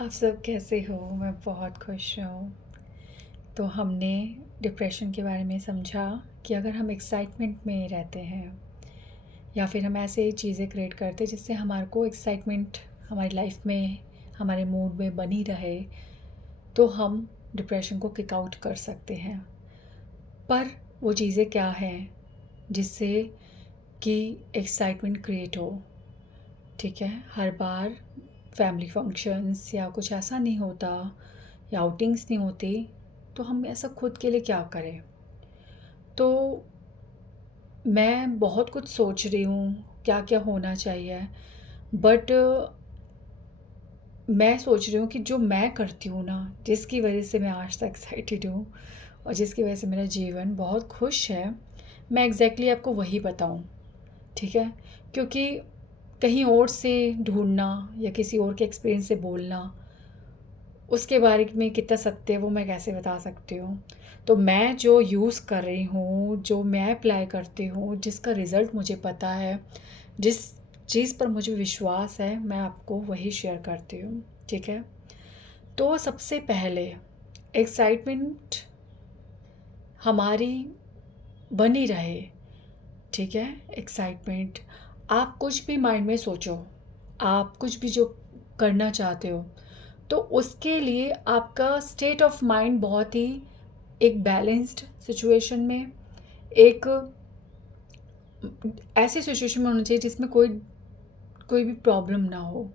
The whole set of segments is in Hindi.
आप सब कैसे हो? मैं बहुत खुश हूँ। तो हमने डिप्रेशन के बारे में समझा कि अगर हम एक्साइटमेंट में रहते हैं या फिर हम ऐसे चीज़ें क्रिएट करते हैं जिससे हमारे को एक्साइटमेंट हमारी लाइफ में, हमारे मूड में बनी रहे, तो हम डिप्रेशन को किक आउट कर सकते हैं। पर वो चीज़ें क्या हैं जिससे कि एक्साइटमेंट क्रिएट हो? ठीक है, हर बार फैमिली फंक्शंस या कुछ ऐसा नहीं होता या आउटिंग्स नहीं होती, तो हम ऐसा खुद के लिए क्या करें? तो मैं बहुत कुछ सोच रही हूँ क्या क्या होना चाहिए, बट मैं सोच रही हूँ कि जो मैं करती हूँ ना, जिसकी वजह से मैं आज तक एक्साइटेड हूँ और जिसकी वजह से मेरा जीवन बहुत खुश है, मैं एग्जैक्टली आपको वही बताऊँ। ठीक है, क्योंकि कहीं और से ढूंढना या किसी और के एक्सपीरियंस से बोलना, उसके बारे में कितना सत्य है वो मैं कैसे बता सकती हूँ। तो मैं जो यूज़ कर रही हूँ, जो मैं अप्लाई करती हूँ, जिसका रिज़ल्ट मुझे पता है, जिस चीज़ पर मुझे विश्वास है, मैं आपको वही शेयर करती हूँ। ठीक है, तो सबसे पहले एक्साइटमेंट हमारी बनी रहे। ठीक है, एक्साइटमेंट, आप कुछ भी माइंड में सोचो, आप कुछ भी जो करना चाहते हो, तो उसके लिए आपका स्टेट ऑफ माइंड बहुत ही एक बैलेंस्ड सिचुएशन में, एक ऐसी सिचुएशन में होना चाहिए जिसमें कोई कोई भी प्रॉब्लम ना हो,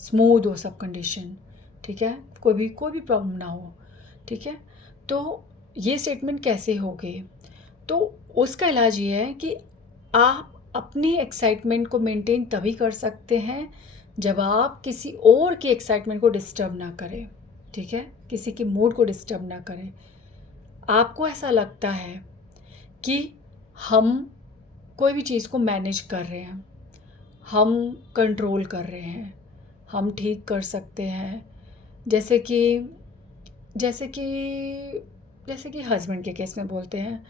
स्मूथ हो सब कंडीशन। ठीक है, कोई भी प्रॉब्लम ना हो। ठीक है, तो ये स्टेटमेंट कैसे होगी? तो उसका इलाज ये है कि आप अपनी एक्साइटमेंट को मेंटेन तभी कर सकते हैं जब आप किसी और की एक्साइटमेंट को डिस्टर्ब ना करें। ठीक है, किसी के मूड को डिस्टर्ब ना करें। आपको ऐसा लगता है कि हम कोई भी चीज़ को मैनेज कर रहे हैं, हम कंट्रोल कर रहे हैं, हम ठीक कर सकते हैं, जैसे कि जैसे कि जैसे कि हस्बैंड के केस में बोलते हैं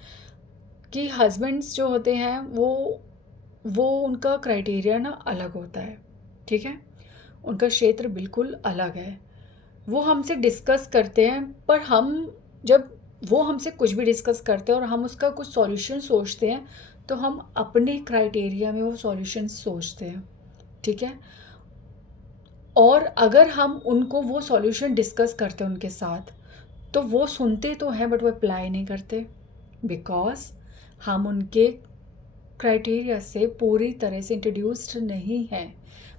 कि हस्बैंड्स जो होते हैं वो उनका क्राइटेरिया ना अलग होता है। ठीक है, उनका क्षेत्र बिल्कुल अलग है। वो हमसे डिस्कस करते हैं, पर हम जब वो हमसे कुछ भी डिस्कस करते हैं और हम उसका कुछ सॉल्यूशन सोचते हैं, तो हम अपने क्राइटेरिया में वो सॉल्यूशन सोचते हैं। ठीक है, और अगर हम उनको वो सॉल्यूशन डिस्कस करते हैं उनके साथ, तो वो सुनते तो हैं बट वो अप्लाई नहीं करते, बिकॉज हम उनके क्राइटेरिया से पूरी तरह से इंट्रोड्यूस्ड नहीं हैं।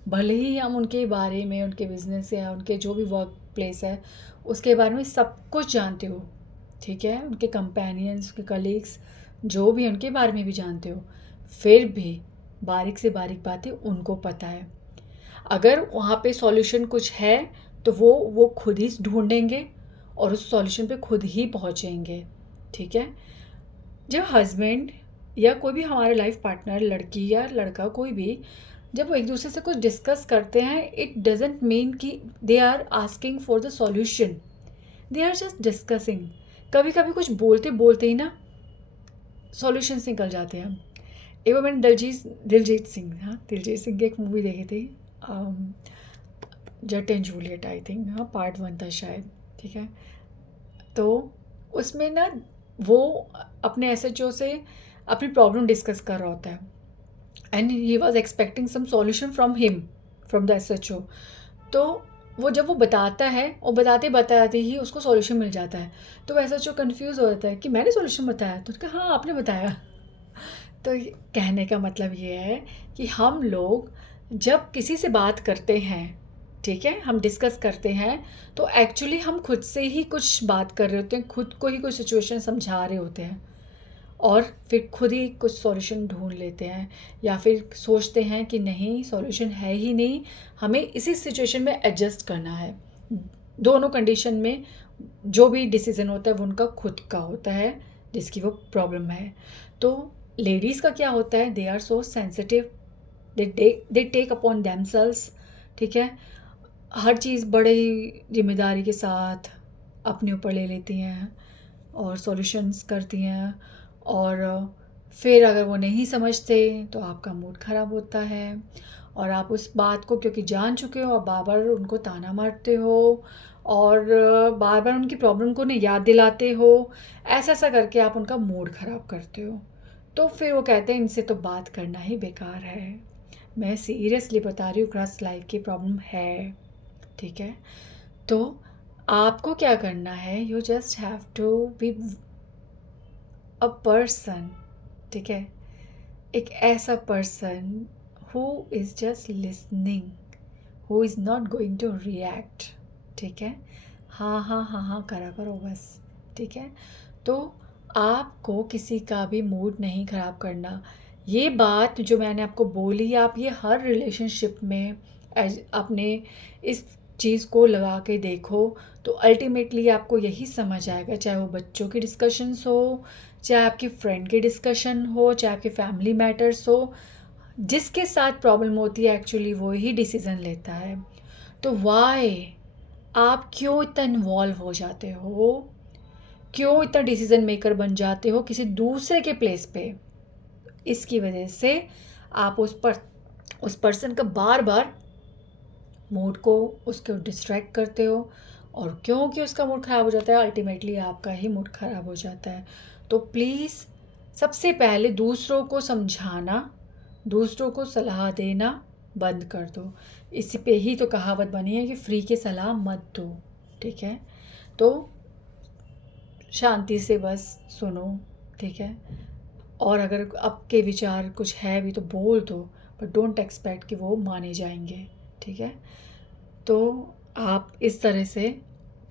भले ही हम उनके बारे में, उनके बिजनेस या उनके जो भी वर्क प्लेस है उसके बारे में सब कुछ जानते हो। ठीक है, उनके कंपेनियंस, उनके कलीग्स, जो भी उनके बारे में भी जानते हो, फिर भी बारीक से बारीक बातें उनको पता है। अगर वहाँ पे सॉल्यूशन कुछ है तो वो खुद ही ढूंढेंगे और उस सॉल्यूशन पे खुद ही पहुँचेंगे। ठीक है, जब हस्बैंड या कोई भी हमारे लाइफ पार्टनर, लड़की या लड़का, कोई भी, जब वो एक दूसरे से कुछ डिस्कस करते हैं, इट डजेंट मीन कि they are asking for the solution, they are just discussing. कभी कभी कुछ बोलते बोलते ही ना सॉल्यूशंस निकल जाते हैं। एक बार मैंने दिलजीत सिंह, हाँ, दिलजीत सिंह की एक मूवी देखी थी, जट एंड जूलियट, आई थिंक, हाँ, पार्ट 1 था शायद। ठीक है, तो उसमें ना वो अपने एसएचओ से अपनी प्रॉब्लम डिस्कस कर रहा होता है, and he was expecting some solution from him, from the SHO. तो वो जब वो बताता है और बताते बताते ही उसको सॉल्यूशन मिल जाता है, तो एसएचओ कंफ्यूज हो जाता है कि मैंने सॉल्यूशन बताया, तो उसका हाँ आपने बताया। तो कहने का मतलब ये है कि हम लोग जब किसी से बात करते हैं, ठीक है, हम डिस्कस करते हैं, तो एक्चुअली हम खुद से ही कुछ बात कर रहे होते हैं, खुद को ही कुछ सिचुएशन समझा रहे होते हैं और फिर खुद ही कुछ सॉल्यूशन ढूंढ लेते हैं, या फिर सोचते हैं कि नहीं सॉल्यूशन है ही नहीं, हमें इसी सिचुएशन में एडजस्ट करना है। दोनों कंडीशन में जो भी डिसीज़न होता है वो उनका खुद का होता है, जिसकी वो प्रॉब्लम है। तो लेडीज़ का क्या होता है, they are so sensitive, they take upon themselves. ठीक है, हर चीज़ बड़े ही जिम्मेदारी के साथ अपने ऊपर ले लेती हैं और सॉल्यूशंस करती हैं, और फिर अगर वो नहीं समझते तो आपका मूड ख़राब होता है। और आप उस बात को क्योंकि जान चुके हो, आप बार बार उनको ताना मारते हो और बार बार उनकी प्रॉब्लम को उन्हें याद दिलाते हो, ऐसा ऐसा करके आप उनका मूड ख़राब करते हो। तो फिर वो कहते हैं इनसे तो बात करना ही बेकार है। मैं सीरियसली बता रही हूँ, क्रस्ट लाइफ की प्रॉब्लम है, ठीक है। तो आपको क्या करना है, you just have to be a person, ठीक है, एक ऐसा person who is just listening, who is not going to react, ठीक है। हाँ हाँ हाँ हाँ करा करो बस, ठीक है। तो आपको किसी का भी मूड नहीं ख़राब करना। ये बात जो मैंने आपको बोली, आप ये हर रिलेशनशिप में अपने इस चीज़ को लगा के देखो, तो अल्टीमेटली आपको यही समझ आएगा, चाहे वो बच्चों की डिस्कशंस हो, चाहे आपकी फ्रेंड की डिस्कशन हो, चाहे आपके फैमिली मैटर्स हो, जिसके साथ प्रॉब्लम होती है एक्चुअली वो ही डिसीज़न लेता है। तो वाई आप क्यों इतना इन्वॉल्व हो जाते हो, क्यों इतना डिसीज़न मेकर बन जाते हो किसी दूसरे के प्लेस पे? इसकी वजह से आप उस पर्सन का बार बार मूड को उसको डिस्ट्रैक्ट करते हो, और क्योंकि उसका मूड ख़राब हो जाता है अल्टीमेटली आपका ही मूड ख़राब हो जाता है। तो प्लीज़ सबसे पहले दूसरों को समझाना, दूसरों को सलाह देना बंद कर दो। इसी पे ही तो कहावत बनी है कि फ्री की सलाह मत दो, ठीक है। तो शांति से बस सुनो, ठीक है। और अगर आपके विचार कुछ है भी तो बोल दो, बट डोंट एक्सपेक्ट कि वो माने जाएंगे, ठीक है। तो आप इस तरह से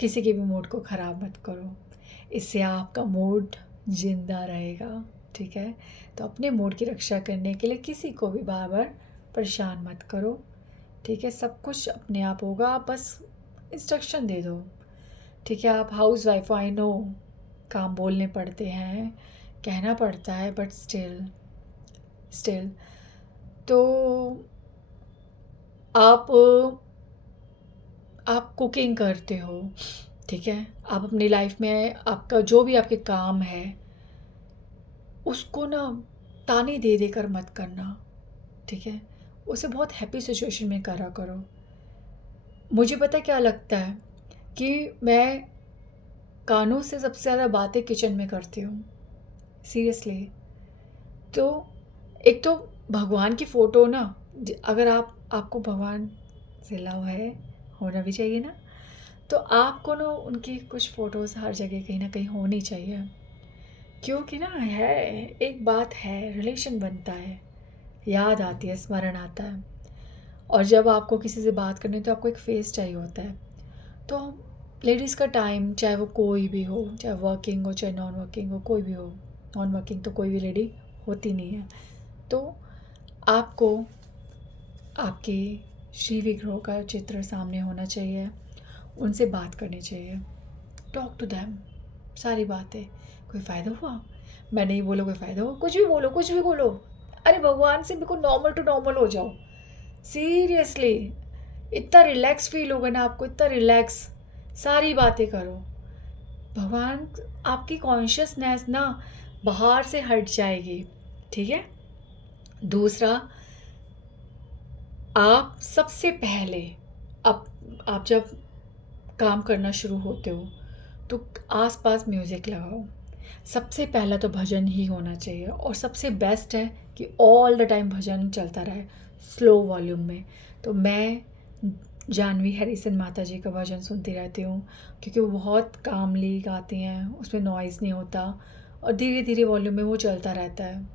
किसी के भी मूड को ख़राब मत करो, इससे आपका मूड ज़िंदा रहेगा, ठीक है। तो अपने मूड की रक्षा करने के लिए किसी को भी बार बार परेशान मत करो, ठीक है। सब कुछ अपने आप होगा, आप बस इंस्ट्रक्शन दे दो, ठीक है। आप हाउस वाइफ, आई नो काम बोलने पड़ते हैं, कहना पड़ता है, बट स्टिल तो आप कुकिंग करते हो, ठीक है। आप अपनी लाइफ में आपका जो भी आपके काम है उसको ना ताने दे देकर मत करना, ठीक है। उसे बहुत हैप्पी सिचुएशन में करा करो। मुझे पता क्या लगता है कि मैं कानों से सबसे ज़्यादा बातें किचन में करती हूँ, सीरियसली। तो एक तो भगवान की फ़ोटो ना, अगर आपको भगवान से लव है, होना भी चाहिए ना, तो आपको ना उनकी कुछ फ़ोटोज़ हर जगह कहीं ना कहीं होनी चाहिए, क्योंकि ना है एक बात है, रिलेशन बनता है, याद आती है, स्मरण आता है। और जब आपको किसी से बात करनी तो आपको एक फेस चाहिए होता है। तो लेडीज़ का टाइम, चाहे वो कोई भी हो, चाहे वर्किंग हो चाहे नॉन वर्किंग हो, कोई भी हो, नॉन वर्किंग तो कोई भी लेडी होती नहीं है, तो आपको आपके श्री विग्रह का चित्र सामने होना चाहिए, उनसे बात करनी चाहिए, टॉक टू दैम, सारी बातें। कोई फ़ायदा हुआ, मैं नहीं बोला कोई फ़ायदा हुआ, कुछ भी बोलो, कुछ भी बोलो। अरे भगवान से बिल्कुल नॉर्मल टू नॉर्मल हो जाओ, सीरियसली। इतना रिलैक्स फील होगा ना आपको, इतना रिलैक्स, सारी बातें करो। भगवान, आपकी कॉन्शियसनेस ना बाहर से हट जाएगी, ठीक है। दूसरा, आप सबसे पहले आप जब काम करना शुरू होते हो तो आसपास म्यूज़िक लगाओ। सबसे पहला तो भजन ही होना चाहिए, और सबसे बेस्ट है कि ऑल द टाइम भजन चलता रहे स्लो वॉल्यूम में। तो मैं जानवी हैरिसन माता जी का भजन सुनती रहती हूँ, क्योंकि वो बहुत कामली गाती हैं, उसमें नॉइज़ नहीं होता, और धीरे धीरे वॉल्यूम में वो चलता रहता है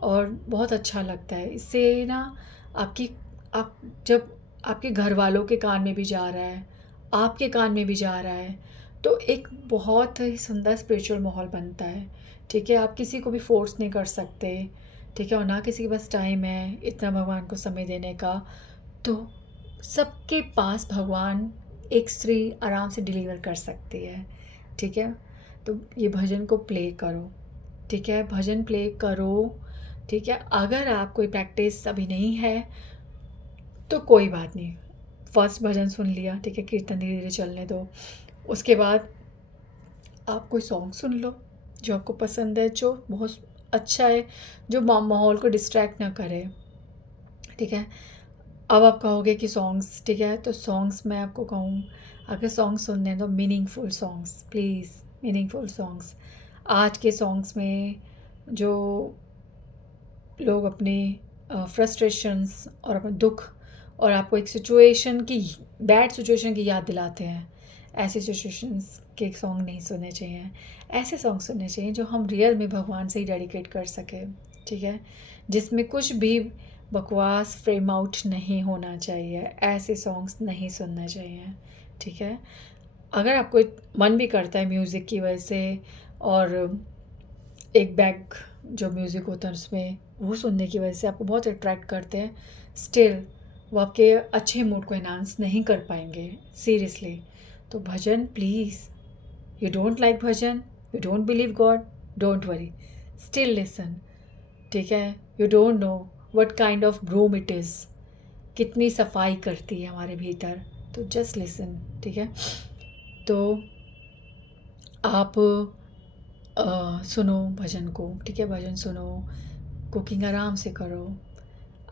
और बहुत अच्छा लगता है। इससे ना आपकी आप जब आपके घर वालों के कान में भी जा रहा है, आपके कान में भी जा रहा है, तो एक बहुत ही सुंदर स्पिरिचुअल माहौल बनता है, ठीक है। आप किसी को भी फोर्स नहीं कर सकते, ठीक है, और ना किसी के पास टाइम है इतना भगवान को समय देने का। तो सबके पास भगवान एक स्त्री आराम से डिलीवर कर सकती है, ठीक है। तो ये भजन को प्ले करो, ठीक है, भजन प्ले करो, ठीक है। अगर आप कोई प्रैक्टिस अभी नहीं है तो कोई बात नहीं, फर्स्ट भजन सुन लिया, ठीक है, कीर्तन धीरे धीरे चलने दो। उसके बाद आप कोई सॉन्ग सुन लो जो आपको पसंद है, जो बहुत अच्छा है, जो माहौल को डिस्ट्रैक्ट ना करे, ठीक है। अब आप कहोगे कि सॉन्ग्स, ठीक है, तो सॉन्ग्स मैं आपको कहूँ, अगर सॉन्ग सुनने हैं तो meaningful songs, please meaningful songs. आज के सॉन्ग्स में जो लोग अपने फ्रस्ट्रेशंस और अपना दुख और आपको एक सिचुएशन की, बैड सिचुएशन की याद दिलाते हैं, ऐसे सिचुएशंस के सॉन्ग नहीं सुनने चाहिए। ऐसे सॉन्ग सुनने चाहिए जो हम रियल में भगवान से ही डेडिकेट कर सकें, ठीक है, जिसमें कुछ भी बकवास फ्रेम आउट नहीं होना चाहिए, ऐसे सॉन्ग्स नहीं सुनने चाहिए, ठीक है। अगर आपको मन भी करता है म्यूज़िक की वजह से, और एक बैक जो म्यूज़िक होता है उसमें वो सुनने की वजह से आपको बहुत अट्रैक्ट करते हैं, स्टिल वो आपके अच्छे मूड को एनहांस नहीं कर पाएंगे, सीरियसली। तो bhajan please, you don't like bhajan, you don't believe God, don't worry, still listen, ठीक है। You don't know what kind of broom it is, कितनी सफाई करती है हमारे भीतर, तो जस्ट लिसन, ठीक है। तो आप सुनो भजन को, ठीक है, भजन सुनो, कुकिंग आराम से करो,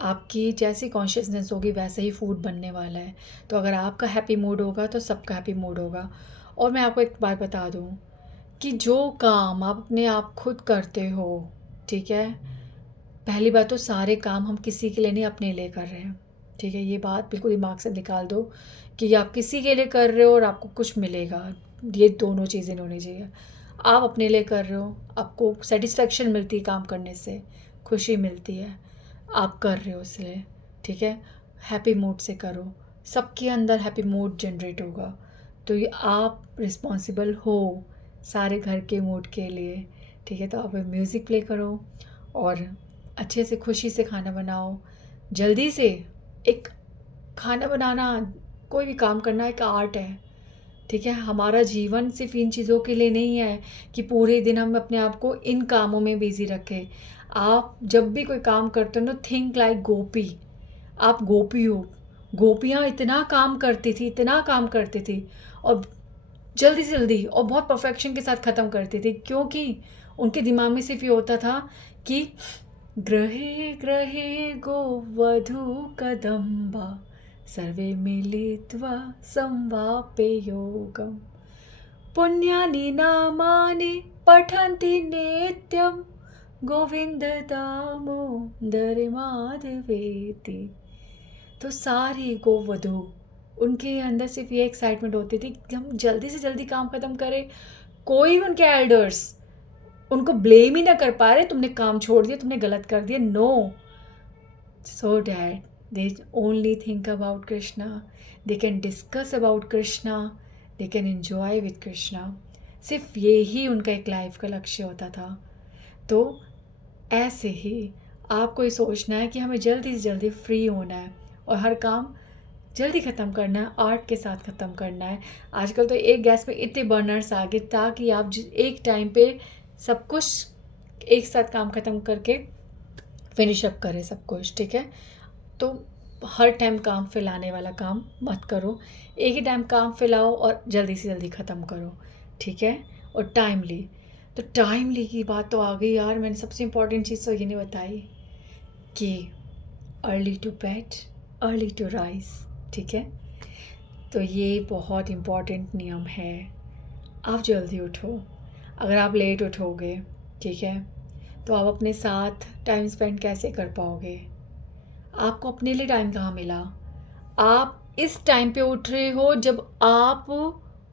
आपकी जैसी कॉन्शियसनेस होगी वैसे ही फूड बनने वाला है। तो अगर आपका हैप्पी मूड होगा तो सबका हैप्पी मूड होगा। और मैं आपको एक बात बता दूं कि जो काम आप अपने आप खुद करते हो, ठीक है, पहली बात तो सारे काम हम किसी के लिए नहीं, अपने लिए कर रहे हैं, ठीक है। ये बात बिल्कुल दिमाग से निकाल दो कि आप किसी के लिए कर रहे हो और आपको कुछ मिलेगा, ये दोनों चीज़ें होनी चाहिए। आप अपने लिए कर रहे हो, आपको सेटिस्फेक्शन मिलती है काम करने से, खुशी मिलती है, आप कर रहे हो इसलिए, ठीक है। हैप्पी मूड से करो, सबके अंदर हैप्पी मूड जनरेट होगा। तो ये आप रिस्पॉन्सिबल हो सारे घर के मूड के लिए, ठीक है। तो आप म्यूज़िक प्ले करो और अच्छे से खुशी से खाना बनाओ, जल्दी से। एक खाना बनाना, कोई भी काम करना एक आर्ट है, ठीक है। हमारा जीवन सिर्फ इन चीज़ों के लिए नहीं है कि पूरे दिन हम अपने आप को इन कामों में बिजी रखें। आप जब भी कोई काम करते हो ना, थिंक लाइक गोपी, आप गोपी हो। गोपियाँ इतना काम करती थी, इतना काम करती थी, और जल्दी से जल्दी और बहुत परफेक्शन के साथ ख़त्म करती थी, क्योंकि उनके दिमाग में सिर्फ ये होता था कि ग्रहे ग्रहे गोवधू कदम्बा सर्वे मिलित्वा संवाप्य योगम पुण्यानि नामानि पठन्ति नित्यं गोविंद दामोदर माधवेति। तो सारी गोवधू, उनके अंदर सिर्फ ये एक्साइटमेंट होती थी कि हम जल्दी से जल्दी काम ख़त्म करें। कोई भी उनके एल्डर्स उनको ब्लेम ही ना कर पा रहे, तुमने काम छोड़ दिया, तुमने गलत कर दिया, no. So that they only think about Krishna, they can discuss about Krishna, they can enjoy with Krishna। सिर्फ ये ही उनका एक लाइफ का लक्ष्य होता था। तो ऐसे ही आपको ये सोचना है कि हमें जल्दी से जल्दी फ्री होना है और हर काम जल्दी ख़त्म करना है, आर्ट के साथ ख़त्म करना है। आजकल तो एक गैस पे इतने बर्नर्स आ गए ताकि आप एक टाइम पे सब कुछ एक साथ काम ख़त्म करके फिनिश अप करें सब कुछ, ठीक है। तो हर टाइम काम फैलाने वाला काम मत करो, एक ही टाइम काम फैलाओ और जल्दी से जल्दी ख़त्म करो, ठीक है। और टाइमली, तो टाइमली की बात तो आ गई यार, मैंने सबसे इम्पॉर्टेंट चीज़ तो ये नहीं बताई कि early to bed early to rise, ठीक है। तो ये बहुत इम्पॉर्टेंट नियम है। आप जल्दी उठो, अगर आप लेट उठोगे, ठीक है, तो आप अपने साथ टाइम स्पेंड कैसे कर पाओगे? आपको अपने लिए टाइम कहाँ मिला? आप इस टाइम पे उठ रहे हो जब आप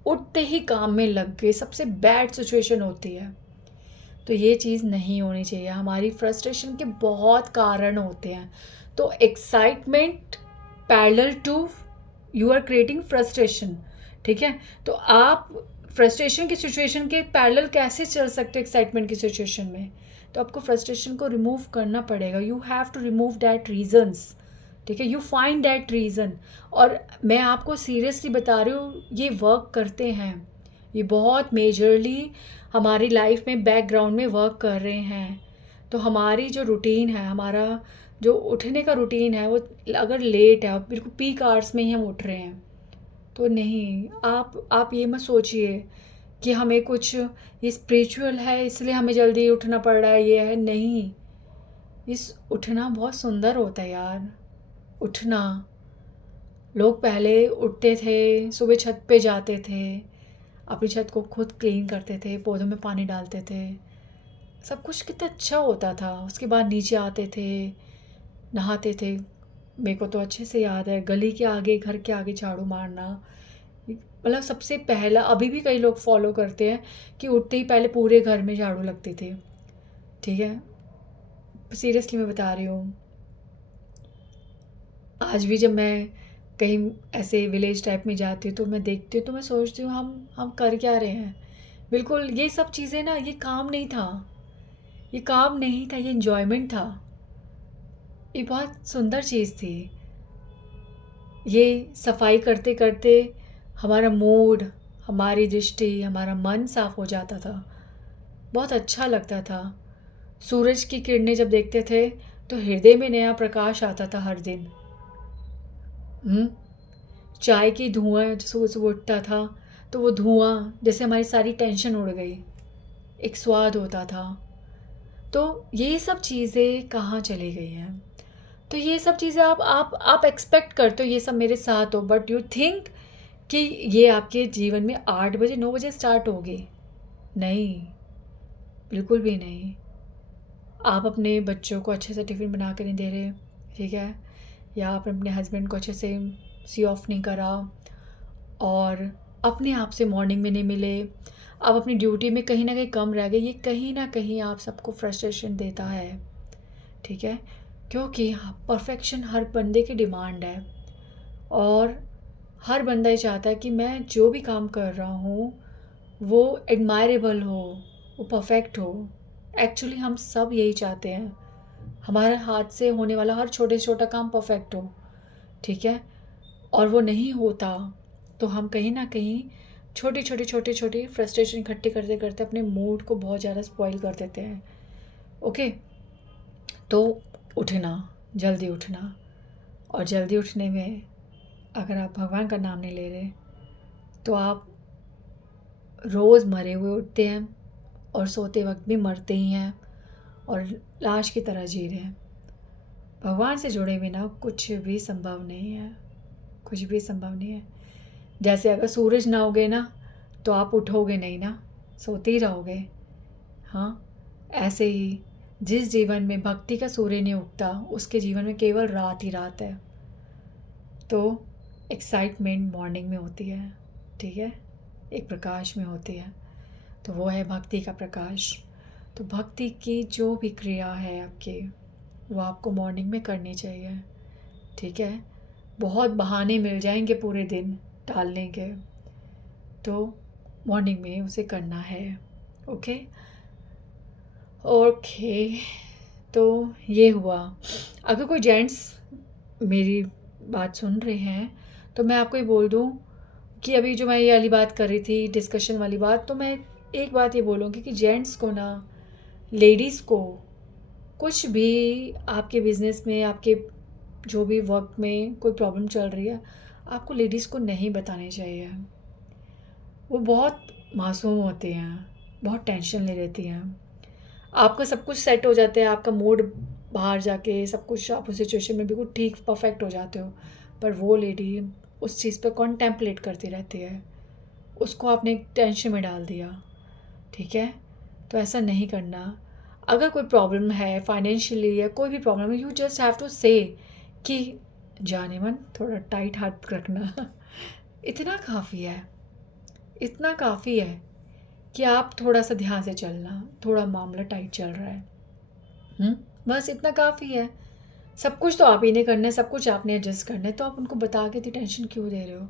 उठते ही काम में लग गए, सबसे बैड सिचुएशन होती है। तो ये चीज़ नहीं होनी चाहिए। हमारी फ्रस्ट्रेशन के बहुत कारण होते हैं। तो excitement parallel to you are creating frustration, ठीक है। तो आप फ्रस्ट्रेशन की सिचुएशन के पैरेलल कैसे चल सकते एक्साइटमेंट की सिचुएशन में? तो आपको फ्रस्ट्रेशन को रिमूव करना पड़ेगा। You have to remove that reasons, ठीक है। You find that reason. और मैं आपको सीरियसली बता रही हूँ, ये वर्क करते हैं, ये बहुत मेजरली हमारी लाइफ में बैकग्राउंड में वर्क कर रहे हैं। तो हमारी जो रूटीन है, हमारा जो उठने का रूटीन है, वो अगर लेट है, बिल्कुल पीक आवर्स में ही हम उठ रहे हैं, तो नहीं, आप ये मत सोचिए कि हमें कुछ ये स्पिरिचुअल है इसलिए हमें जल्दी उठना पड़ रहा है, ये है, नहीं। इस उठना बहुत सुंदर होता है यार, उठना, लोग पहले उठते थे, सुबह छत पे जाते थे, अपनी छत को खुद क्लीन करते थे, पौधों में पानी डालते थे, सब कुछ कितना अच्छा होता था। उसके बाद नीचे आते थे, नहाते थे। मेरे को तो अच्छे से याद है गली के आगे, घर के आगे झाड़ू मारना, मतलब सबसे पहला। अभी भी कई लोग फॉलो करते हैं कि उठते ही पहले पूरे घर में झाड़ू लगती थी। ठीक है, सीरियसली मैं बता रही हूँ। आज भी जब मैं कहीं ऐसे विलेज टाइप में जाती हूँ तो मैं देखती हूँ तो मैं सोचती हूँ हम कर क्या रहे हैं। बिल्कुल ये सब चीज़ें ना, ये काम नहीं था, ये काम नहीं था, ये इन्जॉयमेंट था। ये बहुत सुंदर चीज़ थी। ये सफाई करते करते हमारा मूड, हमारी दृष्टि, हमारा मन साफ हो जाता था। बहुत अच्छा लगता था। सूरज की किरणें जब देखते थे तो हृदय में नया प्रकाश आता था हर दिन। हम्म, चाय की धुआं जो सुबह सुबह उठता था तो वो धुआं जैसे हमारी सारी टेंशन उड़ गई, एक स्वाद होता था। तो ये सब चीज़ें कहाँ चली गई हैं? तो ये सब चीज़ें आप एक्सपेक्ट करते हो ये सब मेरे साथ हो, बट यू थिंक कि ये आपके जीवन में 8 बजे 9 बजे स्टार्ट होगी। नहीं, बिल्कुल भी नहीं। आप अपने बच्चों को अच्छे से टिफ़िन बना के नहीं दे रहे, ठीक है, या आप अपने हस्बैंड को अच्छे से सी ऑफ नहीं करा, और अपने आप से मॉर्निंग में नहीं मिले, आप अपनी ड्यूटी में कहीं ना कहीं कम रह गए, ये कहीं ना कहीं आप सबको फ्रस्ट्रेशन देता है। ठीक है, क्योंकि परफेक्शन हर बंदे की डिमांड है, और हर बंदा ये चाहता है कि मैं जो भी काम कर रहा हूँ वो एडमायरेबल हो, वो परफेक्ट हो। एक्चुअली हम सब यही चाहते हैं, हमारे हाथ से होने वाला हर छोटे से छोटा काम परफेक्ट हो। ठीक है, और वो नहीं होता तो हम कहीं ना कहीं छोटी फ्रस्ट्रेशन इकट्ठी करते करते अपने मूड को बहुत ज़्यादा स्पॉइल कर देते हैं। ओके, तो उठना, जल्दी उठना, और जल्दी उठने में अगर आप भगवान का नाम नहीं ले रहे तो आप रोज़ मरे हुए उठते हैं और सोते वक्त भी मरते ही हैं और लाश की तरह जी रहे हैं। भगवान से जुड़े बिना कुछ भी संभव नहीं है, कुछ भी संभव नहीं है। जैसे अगर सूरज ना उगे ना तो आप उठोगे नहीं ना, सोते ही रहोगे। हाँ, ऐसे ही जिस जीवन में भक्ति का सूर्य नहीं उगता उसके जीवन में केवल रात ही रात है। तो एक्साइटमेंट मॉर्निंग में होती है, ठीक है, एक प्रकाश में होती है, तो वो है भक्ति का प्रकाश। तो भक्ति की जो भी क्रिया है आपकी, वो आपको मॉर्निंग में करनी चाहिए। ठीक है, बहुत बहाने मिल जाएंगे पूरे दिन टालने के, तो मॉर्निंग में उसे करना है। ओके ओके, तो ये हुआ। अगर कोई जेंट्स मेरी बात सुन रहे हैं तो मैं आपको ये बोल दूं कि अभी जो मैं ये वाली बात कर रही थी, डिस्कशन वाली बात, तो मैं एक बात ये बोलूँगी कि जेंट्स को ना, लेडीज़ को कुछ भी आपके बिज़नेस में, आपके जो भी वर्क में कोई प्रॉब्लम चल रही है, आपको लेडीज़ को नहीं बतानी चाहिए। वो बहुत मासूम होती हैं, बहुत टेंशन ले लेती हैं। आपका सब कुछ सेट हो जाता है, आपका मूड बाहर जाके सब कुछ, आप उस सिचुएशन में बिल्कुल ठीक परफेक्ट हो जाते हो, पर वो लेडी उस चीज़ पर कॉन्टेम्पलेट करती रहती है, उसको आपने एक टेंशन में डाल दिया। ठीक है, तो ऐसा नहीं करना। अगर कोई प्रॉब्लम है फाइनेंशियली या कोई भी प्रॉब्लम है, यू जस्ट हैव टू से कि जाने मन थोड़ा टाइट हाथ रखना इतना काफ़ी है, इतना काफ़ी है कि आप थोड़ा सा ध्यान से चलना, थोड़ा मामला टाइट चल रहा है। बस इतना काफ़ी है। सब कुछ तो आप ही ने करना है, सब कुछ आपने एडजस्ट करना है, तो आप उनको बता के इतनी टेंशन क्यों दे रहे हो?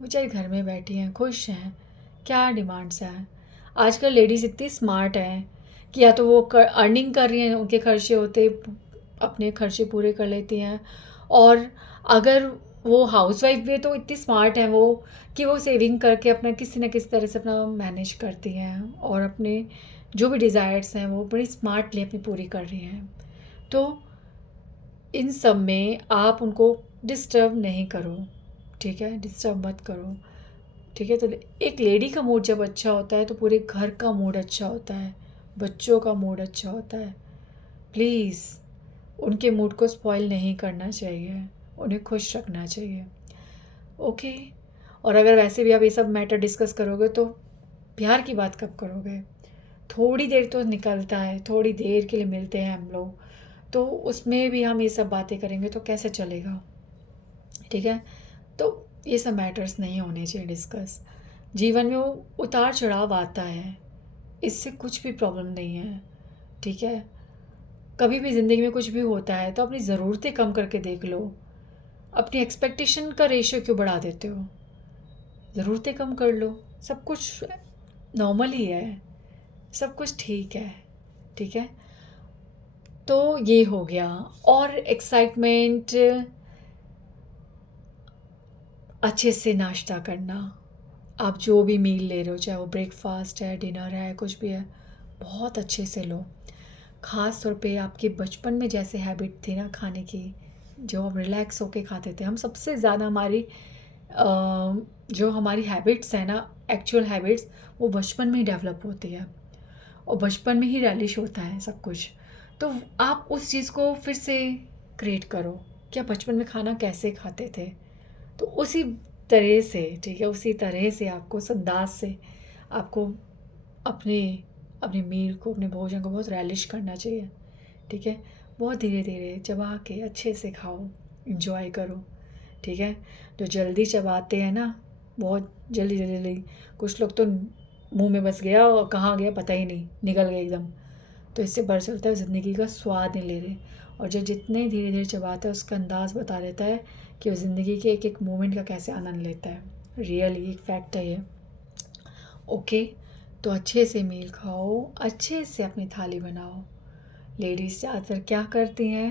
बेचारी घर में बैठी हैं, खुश हैं, क्या डिमांड्स हैं। आजकल लेडीज़ इतनी स्मार्ट हैं कि या तो वो अर्निंग कर रही हैं, उनके खर्चे होते, अपने खर्चे पूरे कर लेती हैं, और अगर वो हाउसवाइफ भी है तो इतनी स्मार्ट हैं वो कि वो सेविंग करके अपना किसी न किसी तरह से अपना मैनेज करती हैं, और अपने जो भी डिज़ायर्स हैं वो बड़ी स्मार्टली अपनी पूरी कर रही हैं। तो इन सब में आप उनको डिस्टर्ब नहीं करो, ठीक है, डिस्टर्ब मत करो। ठीक है, तो एक लेडी का मूड जब अच्छा होता है तो पूरे घर का मूड अच्छा होता है, बच्चों का मूड अच्छा होता है। प्लीज़ उनके मूड को स्पॉइल नहीं करना चाहिए, उन्हें खुश रखना चाहिए। ओके। और अगर वैसे भी आप ये सब मैटर डिस्कस करोगे तो प्यार की बात कब करोगे? थोड़ी देर तो निकलता है, थोड़ी देर के लिए मिलते हैं हम लोग, तो उसमें भी हम ये सब बातें करेंगे तो कैसे चलेगा? ठीक है? तो ये सब मैटर्स नहीं होने चाहिए डिस्कस। जीवन में वो उतार चढ़ाव आता है, इससे कुछ भी प्रॉब्लम नहीं है। ठीक है? कभी भी ज़िंदगी में कुछ भी होता है तो अपनी ज़रूरतें कम करके देख लो। अपनी एक्सपेक्टेशन का रेशियो क्यों बढ़ा देते हो? ज़रूरतें कम कर लो, सब कुछ नॉर्मल ही है, सब कुछ ठीक है। ठीक है? तो ये हो गया। और एक्साइटमेंट, अच्छे से नाश्ता करना। आप जो भी मील ले रहे हो, चाहे वो ब्रेकफास्ट है, डिनर है, कुछ भी है, बहुत अच्छे से लो। ख़ास तौर पे आपके बचपन में जैसे हैबिट थी ना खाने की, जो आप रिलैक्स होके खाते थे, हम सबसे ज़्यादा हमारी जो हमारी हैबिट्स हैं ना, एक्चुअल हैबिट्स, वो बचपन में ही डेवलप होती है और बचपन में ही रैलिश होता है सब कुछ। तो आप उस चीज़ को फिर से क्रिएट करो कि आप बचपन में खाना कैसे खाते थे। तो उसी तरह से, ठीक है, उसी तरह से आपको उस अंदाज से आपको अपने अपने मील को, अपने भोजन को बहुत रैलिश करना चाहिए। ठीक है? बहुत धीरे धीरे चबा के अच्छे से खाओ, इंजॉय करो। ठीक है? जो जल्दी चबाते हैं ना, बहुत जल्दी जल्दी जल्दी, कुछ लोग तो मुंह में बस गया और कहाँ गया पता ही नहीं, निकल गए एकदम। तो इससे पता चलता है ज़िंदगी का स्वाद नहीं ले रहे। और जो जितने धीरे धीरे चबाता है उसका अंदाज़ बता देता है कि वो ज़िंदगी के एक एक मोमेंट का कैसे आनंद लेता है। रियली एक फैक्ट है ये। ओके। तो अच्छे से मील खाओ, अच्छे से अपनी थाली बनाओ। लेडीज़ ज़्यादातर क्या करती हैं,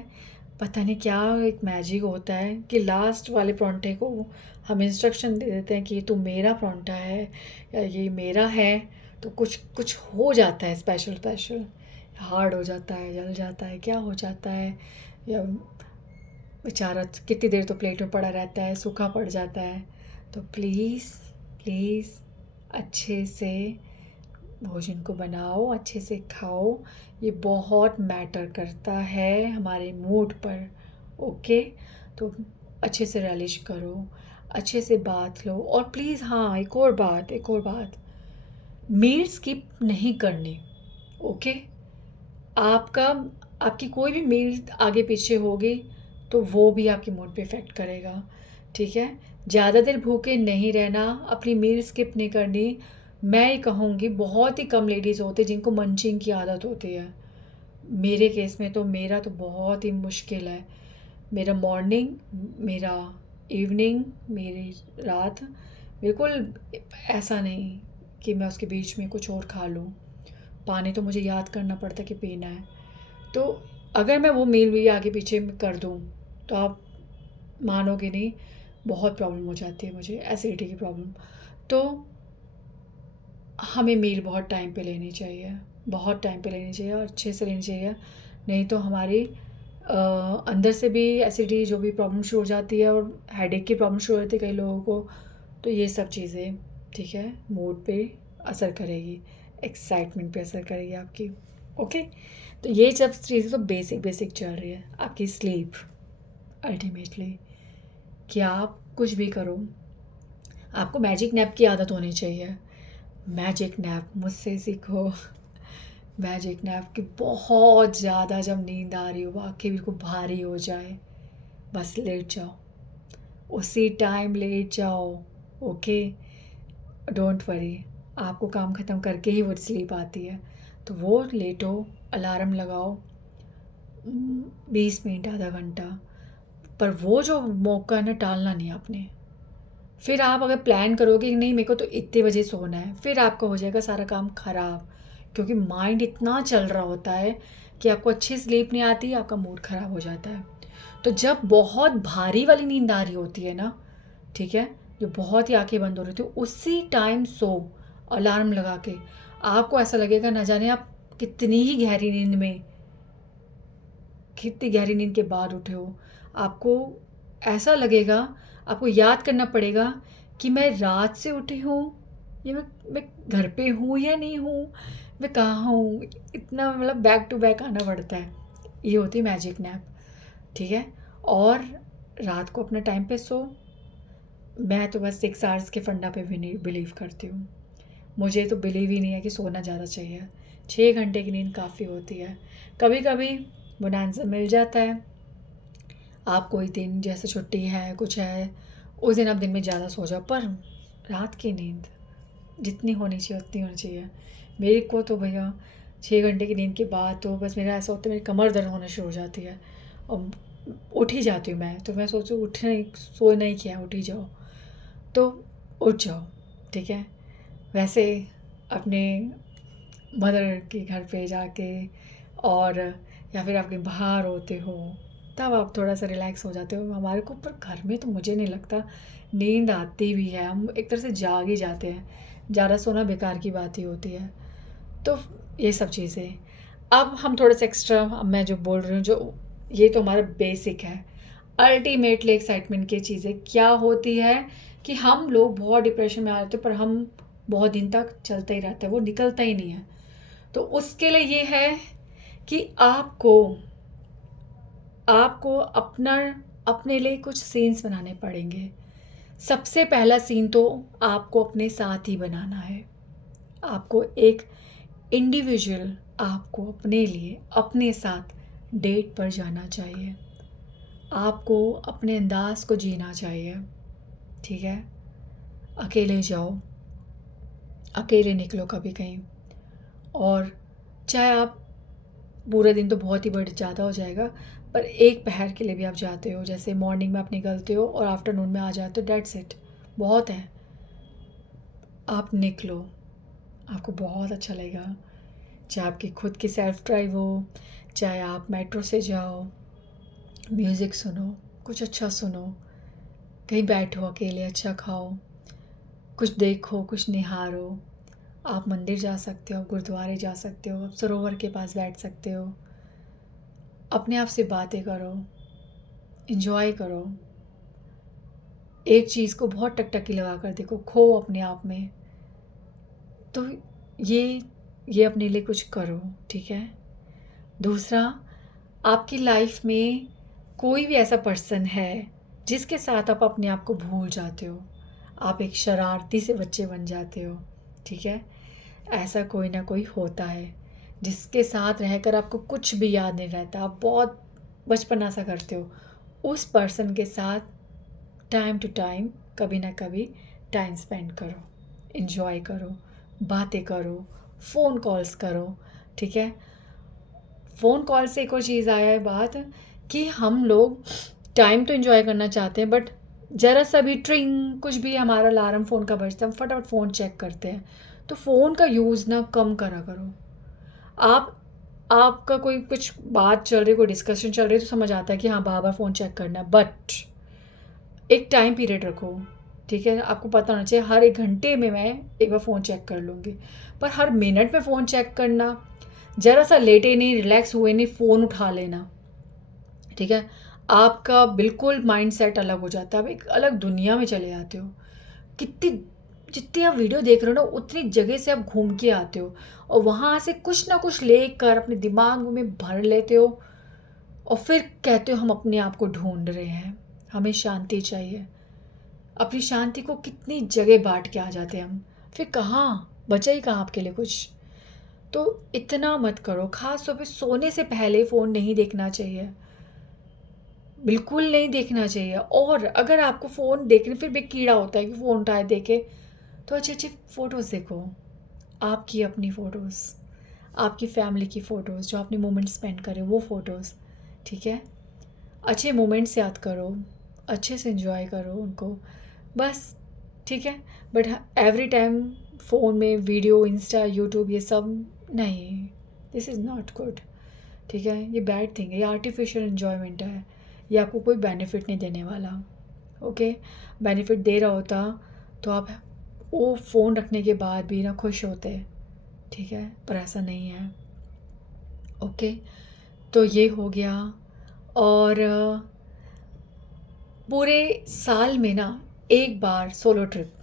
पता नहीं क्या एक मैजिक होता है कि लास्ट वाले परांठे को हम इंस्ट्रक्शन दे देते हैं कि ये तो मेरा परांठा है या ये मेरा है, तो कुछ कुछ हो जाता है स्पेशल स्पेशल, हार्ड हो जाता है, जल जाता है, क्या हो जाता है, या बेचारा कितनी देर तो प्लेट में पड़ा रहता है, सूखा पड़ जाता है। तो प्लीज़ प्लीज़ अच्छे से भोजन को बनाओ, अच्छे से खाओ। ये बहुत मैटर करता है हमारे मूड पर। ओके? तो अच्छे से रैलिश करो, अच्छे से बात लो। और प्लीज़ हाँ, एक और बात, मील स्किप नहीं करनी। ओके? आपका आपकी कोई भी मील आगे पीछे होगी तो वो भी आपके मूड पे इफ़ेक्ट करेगा। ठीक है? ज़्यादा देर भूखे नहीं रहना, अपनी मील स्किप नहीं करनी। मैं ये कहूँगी बहुत ही कम लेडीज़ होते जिनको मंचिंग की आदत होती है। मेरे केस में तो मेरा तो बहुत ही मुश्किल है। मेरा मॉर्निंग, मेरा इवनिंग, मेरी रात, बिल्कुल ऐसा नहीं कि मैं उसके बीच में कुछ और खा लूँ। पानी तो मुझे याद करना पड़ता है कि पीना है। तो अगर मैं वो मील भी आगे पीछे कर दूँ तो आप मानोगे नहीं, बहुत प्रॉब्लम हो जाती है मुझे, एसिडिटी की प्रॉब्लम। तो हमें मील बहुत टाइम पे लेनी चाहिए, बहुत टाइम पे लेनी चाहिए और अच्छे से लेनी चाहिए। नहीं तो हमारी अंदर से भी एसिडिटी जो भी प्रॉब्लम शुरू हो जाती है और हेडेक की प्रॉब्लम शुरू हो जाती है कई लोगों को। तो ये सब चीज़ें, ठीक है, मूड पे असर करेगी, एक्साइटमेंट पे असर करेगी आपकी। ओके? तो ये सब चीज़ें तो बेसिक बेसिक चल रही है। आपकी स्लीप अल्टीमेटली, कि आप कुछ भी करो, आपको मैजिक नैप की आदत होनी चाहिए। मैजिक नैप मुझसे सीखो। मैजिक नैप की बहुत ज़्यादा, जब नींद आ रही हो, आँखें बिल्कुल भारी हो जाए, बस लेट जाओ, उसी टाइम लेट जाओ। ओके? डोंट वरी, आपको काम ख़त्म करके ही वो स्लीप आती है। तो वो लेटो, अलार्म लगाओ, 20 मिनट, आधा घंटा, पर वो जो मौका है ना, टालना नहीं आपने। फिर आप अगर प्लान करोगे कि नहीं मेरे को तो इतने बजे सोना है, फिर आपका हो जाएगा सारा काम ख़राब, क्योंकि माइंड इतना चल रहा होता है कि आपको अच्छी स्लीप नहीं आती, आपका मूड ख़राब हो जाता है। तो जब बहुत भारी वाली नींद आ रही होती है ना, ठीक है, जो बहुत ही आंखें बंद हो रही थी, उसी टाइम सो, अलार्म लगा के। आपको ऐसा लगेगा ना जाने आप कितनी ही गहरी नींद में, कितनी गहरी नींद के बाद उठे हो। आपको ऐसा लगेगा, आपको याद करना पड़ेगा कि मैं रात से उठी हूँ, या मैं घर पे हूँ या नहीं हूँ, मैं कहाँ हूँ। इतना मतलब बैक टू बैक आना पड़ता है। ये होती है मैजिक नैप। ठीक है? और रात को अपने टाइम पे सो, मैं तो बस 6 आवर्स के फंडा पे भी नहीं बिलीव करती हूँ। मुझे तो बिलीव ही नहीं है कि सोना ज़्यादा चाहिए। 6 घंटे की नींद काफ़ी होती है। कभी कभी बोनांजा मिल जाता है, आप कोई दिन जैसे छुट्टी है कुछ है, उस दिन आप दिन में ज़्यादा सो जाओ, पर रात की नींद जितनी होनी चाहिए उतनी होनी चाहिए। मेरे को तो भैया 6 घंटे की नींद के बाद तो बस मेरा ऐसा होता है, मेरी कमर दर्द होना शुरू हो जाती है और उठ ही जाती हूँ मैं। तो मैं सोचूँ सोना ही क्या है, उठ ही जाओ तो उठ जाओ, ठीक है। वैसे अपने मदर के घर पे जाके, और या फिर आपके बाहर होते हो, तब आप थोड़ा सा रिलैक्स हो जाते हो। हमारे को पर घर में तो मुझे नहीं लगता नींद आती भी है, हम एक तरह से जाग ही जाते हैं। ज़्यादा सोना बेकार की बात ही होती है। तो ये सब चीज़ें, अब हम थोड़ा सा एक्स्ट्रा, अब मैं जो बोल रही हूँ जो ये तो हमारा बेसिक है। अल्टीमेटली एक्साइटमेंट की चीज़ें क्या होती है कि हम लोग बहुत डिप्रेशन में आ जाते हैं, पर हम बहुत दिन तक चलता ही रहता है, वो निकलता ही नहीं है। तो उसके लिए ये है कि आपको आपको अपना अपने लिए कुछ सीन्स बनाने पड़ेंगे। सबसे पहला सीन तो आपको अपने साथ ही बनाना है। आपको एक इंडिविजुअल, आपको अपने लिए अपने साथ डेट पर जाना चाहिए। आपको अपने अंदाज को जीना चाहिए, ठीक है। अकेले जाओ, अकेले निकलो कभी कहीं, और चाहे आप पूरे दिन तो बहुत ही बड़े ज़्यादा हो जाएगा, पर एक पहर के लिए भी आप जाते हो, जैसे मॉर्निंग में आप निकलते हो और आफ्टरनून में आ जाते हो, डेट्स इट, बहुत है। आप निकलो, आपको बहुत अच्छा लगेगा। चाहे आपकी खुद की सेल्फ ड्राइव हो, चाहे आप मेट्रो से जाओ, म्यूज़िक सुनो, कुछ अच्छा सुनो, कहीं बैठो अकेले, अच्छा खाओ, कुछ देखो, कुछ निहारो। आप मंदिर जा सकते हो, आप गुरुद्वारे जा सकते हो, आप सरोवर के पास बैठ सकते हो। अपने आप से बातें करो, इन्जॉय करो। एक चीज़ को बहुत टकटकी लगा कर देखो, खो अपने आप में। तो ये ये अपने लिए कुछ करो, ठीक है। दूसरा, आपकी लाइफ में कोई भी ऐसा पर्सन है जिसके साथ आप अपने आप को भूल जाते हो, आप एक शरारती से बच्चे बन जाते हो, ठीक है। ऐसा कोई ना कोई होता है जिसके साथ रहकर आपको कुछ भी याद नहीं रहता, आप बहुत बचपना सा करते हो। उस पर्सन के साथ टाइम टू टाइम कभी ना कभी टाइम स्पेंड करो, इन्जॉय करो, बातें करो, फ़ोन कॉल्स करो, ठीक है। फ़ोन कॉल से एक और चीज़ आया है बात, कि हम लोग टाइम तो इन्जॉय करना चाहते हैं, बट ज़रा सा भी ट्रिंग कुछ भी हमारा अलार्म फ़ोन का बजता है, हम फटाफट फ़ोन चेक करते हैं। तो फ़ोन का यूज़ ना कम करा करो। आप आपका कोई कुछ बात चल रही, कोई डिस्कशन चल रही है, तो समझ आता है कि हाँ बार बार फ़ोन चेक करना है, बट एक टाइम पीरियड रखो, ठीक है। आपको पता होना चाहिए हर 1 घंटे में मैं एक बार फ़ोन चेक कर लूँगी, पर हर मिनट में फ़ोन चेक करना, ज़रा सा लेटे नहीं, रिलैक्स हुए नहीं, फ़ोन उठा लेना, ठीक है। आपका बिल्कुल माइंडसेट अलग हो जाता है, आप एक अलग दुनिया में चले जाते हो। कितनी जितनी आप वीडियो देख रहे हो ना, उतनी जगह से आप घूम के आते हो, और वहाँ से कुछ ना कुछ लेकर अपने दिमाग में भर लेते हो, और फिर कहते हो हम अपने आप को ढूंढ रहे हैं, हमें शांति चाहिए। अपनी शांति को कितनी जगह बांट के आ जाते हैं हम, फिर कहाँ बचा ही कहाँ आपके लिए कुछ। तो इतना मत करो, ख़ास तौर पे सोने से पहले फ़ोन नहीं देखना चाहिए, बिल्कुल नहीं देखना चाहिए। और अगर आपको फ़ोन देखने फिर भी कीड़ा होता है कि फ़ोन उठाए देखे, तो अच्छी अच्छी फ़ोटोज़ देखो, आपकी अपनी फ़ोटोज़, आपकी फैमिली की फ़ोटोज़, जो आपने मोमेंट स्पेंड करे वो फ़ोटोज़, ठीक है। अच्छे मोमेंट्स याद करो, अच्छे से एंजॉय करो उनको, बस, ठीक है। बट एवरी टाइम फ़ोन में वीडियो, इंस्टा, यूट्यूब, ये सब नहीं, दिस इज़ नॉट गुड, ठीक है। ये बैड थिंग है, ये आर्टिफिशियल इन्जॉयमेंट है, ये आपको कोई बेनिफिट नहीं देने वाला, ओके। बेनिफिट दे रहा होता तो आप वो फ़ोन रखने के बाद भी ना खुश होते, ठीक है, पर ऐसा नहीं है, ओके। तो ये हो गया। और पूरे साल में ना एक बार सोलो ट्रिप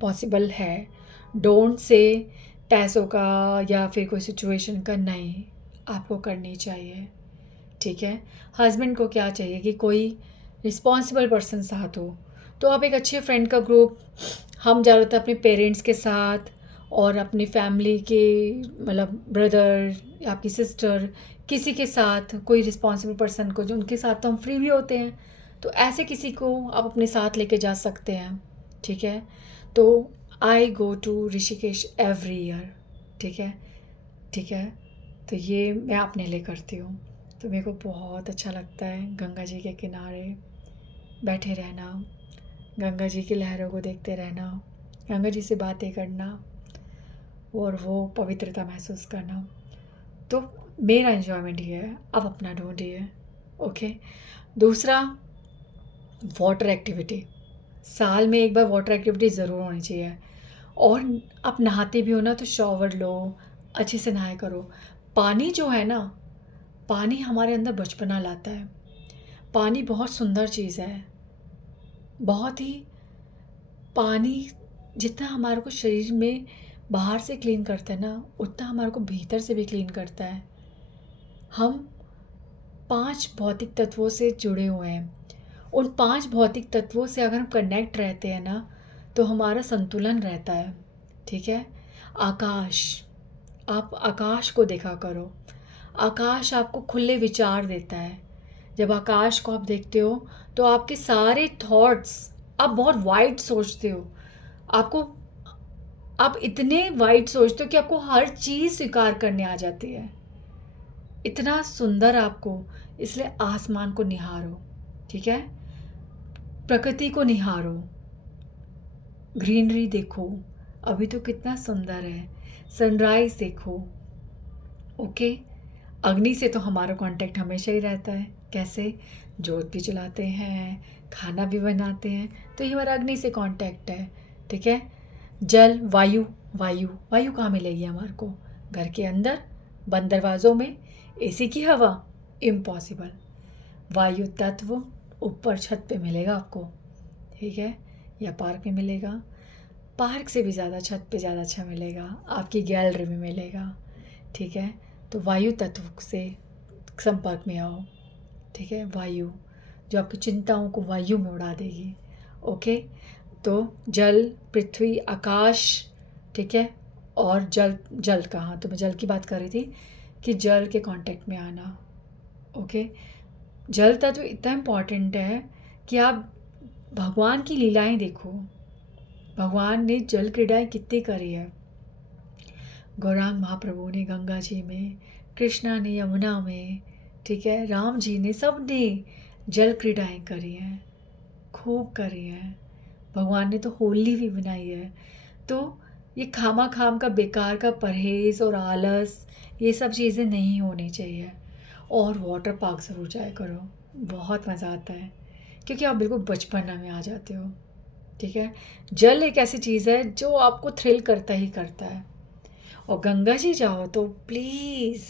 पॉसिबल है, डोंट से पैसों का या फिर कोई सिचुएशन का, नहीं, आपको करनी चाहिए, ठीक है। हस्बैंड को क्या चाहिए कि कोई रिस्पॉन्सिबल पर्सन साथ हो, तो आप एक अच्छे फ्रेंड का ग्रुप, हम ज़्यादातर अपने पेरेंट्स के साथ और अपनी फैमिली के मतलब ब्रदर या आपकी सिस्टर, किसी के साथ, कोई रिस्पॉन्सिबल पर्सन को, जो उनके साथ तो हम फ्री भी होते हैं, तो ऐसे किसी को आप अपने साथ लेके जा सकते हैं। ठीक है, तो I go to Rishikesh every year. ठीक है, ठीक है, तो ये मैं अपने लिए करती हूँ। तो मेरे को बहुत अच्छा लगता है गंगा जी के किनारे बैठे रहना, गंगा जी की लहरों को देखते रहना, गंगा जी से बातें करना और वो पवित्रता महसूस करना। तो मेरा इन्जॉयमेंट ये है, आप अपना ढूंढिए। ओके। दूसरा, वाटर एक्टिविटी। साल में एक बार वाटर एक्टिविटी ज़रूर होनी चाहिए। और आप नहाते भी हो ना तो शॉवर लो, अच्छे से नहाया करो। पानी जो है ना, पानी हमारे अंदर बचपना लाता है। पानी बहुत सुंदर चीज़ है, बहुत ही। पानी जितना हमारे को शरीर में बाहर से क्लीन करता है ना, उतना हमारे को भीतर से भी क्लीन करता है। हम 5 भौतिक तत्वों से जुड़े हुए हैं। उन 5 भौतिक तत्वों से अगर हम कनेक्ट रहते हैं ना, तो हमारा संतुलन रहता है। ठीक है। आकाश, आप आकाश को देखा करो। आकाश आपको खुले विचार देता है। जब आकाश को आप देखते हो तो आपके सारे थॉट्स, आप बहुत वाइड सोचते हो। आपको, आप इतने वाइड सोचते हो कि आपको हर चीज़ स्वीकार करने आ जाती है। इतना सुंदर आपको, इसलिए आसमान को निहारो। ठीक है, प्रकृति को निहारो, ग्रीनरी देखो, अभी तो कितना सुंदर है। सनराइज देखो। ओके। अग्नि से तो हमारा कांटेक्ट हमेशा ही रहता है। कैसे? जोत भी जलाते हैं, खाना भी बनाते हैं, तो ये हमारा अग्नि से कांटेक्ट है। ठीक है। जल, वायु। वायु, वायु कहाँ मिलेगी हमारे को? घर के अंदर, बंद दरवाज़ों में, एसी की हवा? इम्पॉसिबल। वायु तत्व ऊपर छत पे मिलेगा आपको। ठीक है, या पार्क में मिलेगा। पार्क से भी ज़्यादा छत पे ज़्यादा अच्छा मिलेगा, आपकी गैलरी में मिलेगा। ठीक है, तो वायु तत्व से संपर्क में आओ। ठीक है, वायु जो आपकी चिंताओं को वायु में उड़ा देगी। ओके। तो जल, पृथ्वी, आकाश। ठीक है। और जल, जल कहाँ, तो मैं जल की बात कर रही थी कि जल के कांटेक्ट में आना। ओके। जल तत्व इतना इम्पॉर्टेंट है कि आप भगवान की लीलाएं देखो। भगवान ने जल क्रीड़ाएं कितनी करी है। गौरांग महाप्रभु ने गंगा जी में, कृष्णा ने यमुना में, ठीक है, राम जी ने, सब ने जल क्रीड़ाएं करी हैं, खूब करी हैं। भगवान ने तो होली भी बनाई है। तो ये खामा खाम का बेकार का परहेज़ और आलस, ये सब चीज़ें नहीं होनी चाहिए। और वाटर पार्क ज़रूर जाया करो, बहुत मज़ा आता है, क्योंकि आप बिल्कुल बचपना में आ जाते हो। ठीक है। जल एक ऐसी चीज़ है जो आपको थ्रिल करता ही करता है। और गंगा जी जाओ तो प्लीज़,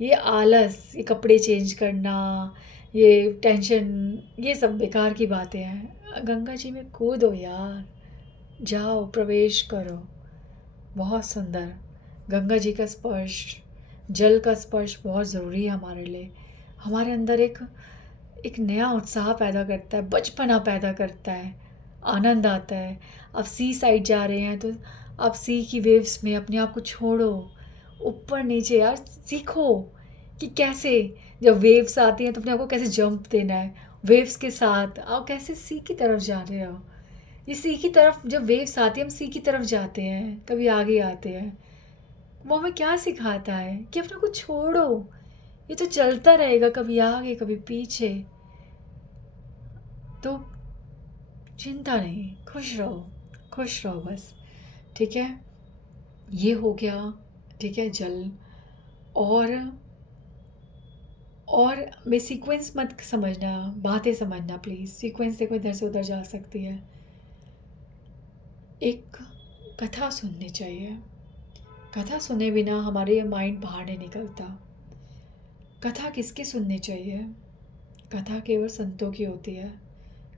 ये आलस, ये कपड़े चेंज करना, ये टेंशन, ये सब बेकार की बातें हैं। गंगा जी में कूदो यार, जाओ, प्रवेश करो। बहुत सुंदर। गंगा जी का स्पर्श, जल का स्पर्श बहुत ज़रूरी है हमारे लिए। हमारे अंदर एक एक नया उत्साह पैदा करता है, बचपना पैदा करता है, आनंद आता है। आप सी साइड जा रहे हैं तो आप सी की वेव्स में अपने आप को छोड़ो, ऊपर नीचे यार सीखो कि कैसे, जब वेव्स आती हैं तो अपने आप को कैसे जंप देना है, वेव्स के साथ आप कैसे सी की तरफ जा रहे हो। ये सी की तरफ, जब वेव्स आती है हम सी की तरफ जाते हैं, कभी आगे आते हैं। वो हमें क्या सिखाता है कि अपने को छोड़ो, ये तो चलता रहेगा, कभी आगे कभी पीछे। तो चिंता नहीं, खुश रहो, खुश रहो बस। ठीक है, ये हो गया। ठीक है, जल। और मैं सीक्वेंस मत समझना, बातें समझना प्लीज़। सीक्वेंस से कोई इधर से उधर जा सकती है। एक कथा सुननी चाहिए। कथा सुने बिना हमारे माइंड बाहर नहीं निकलता। कथा किसकी सुननी चाहिए? कथा केवल संतों की होती है,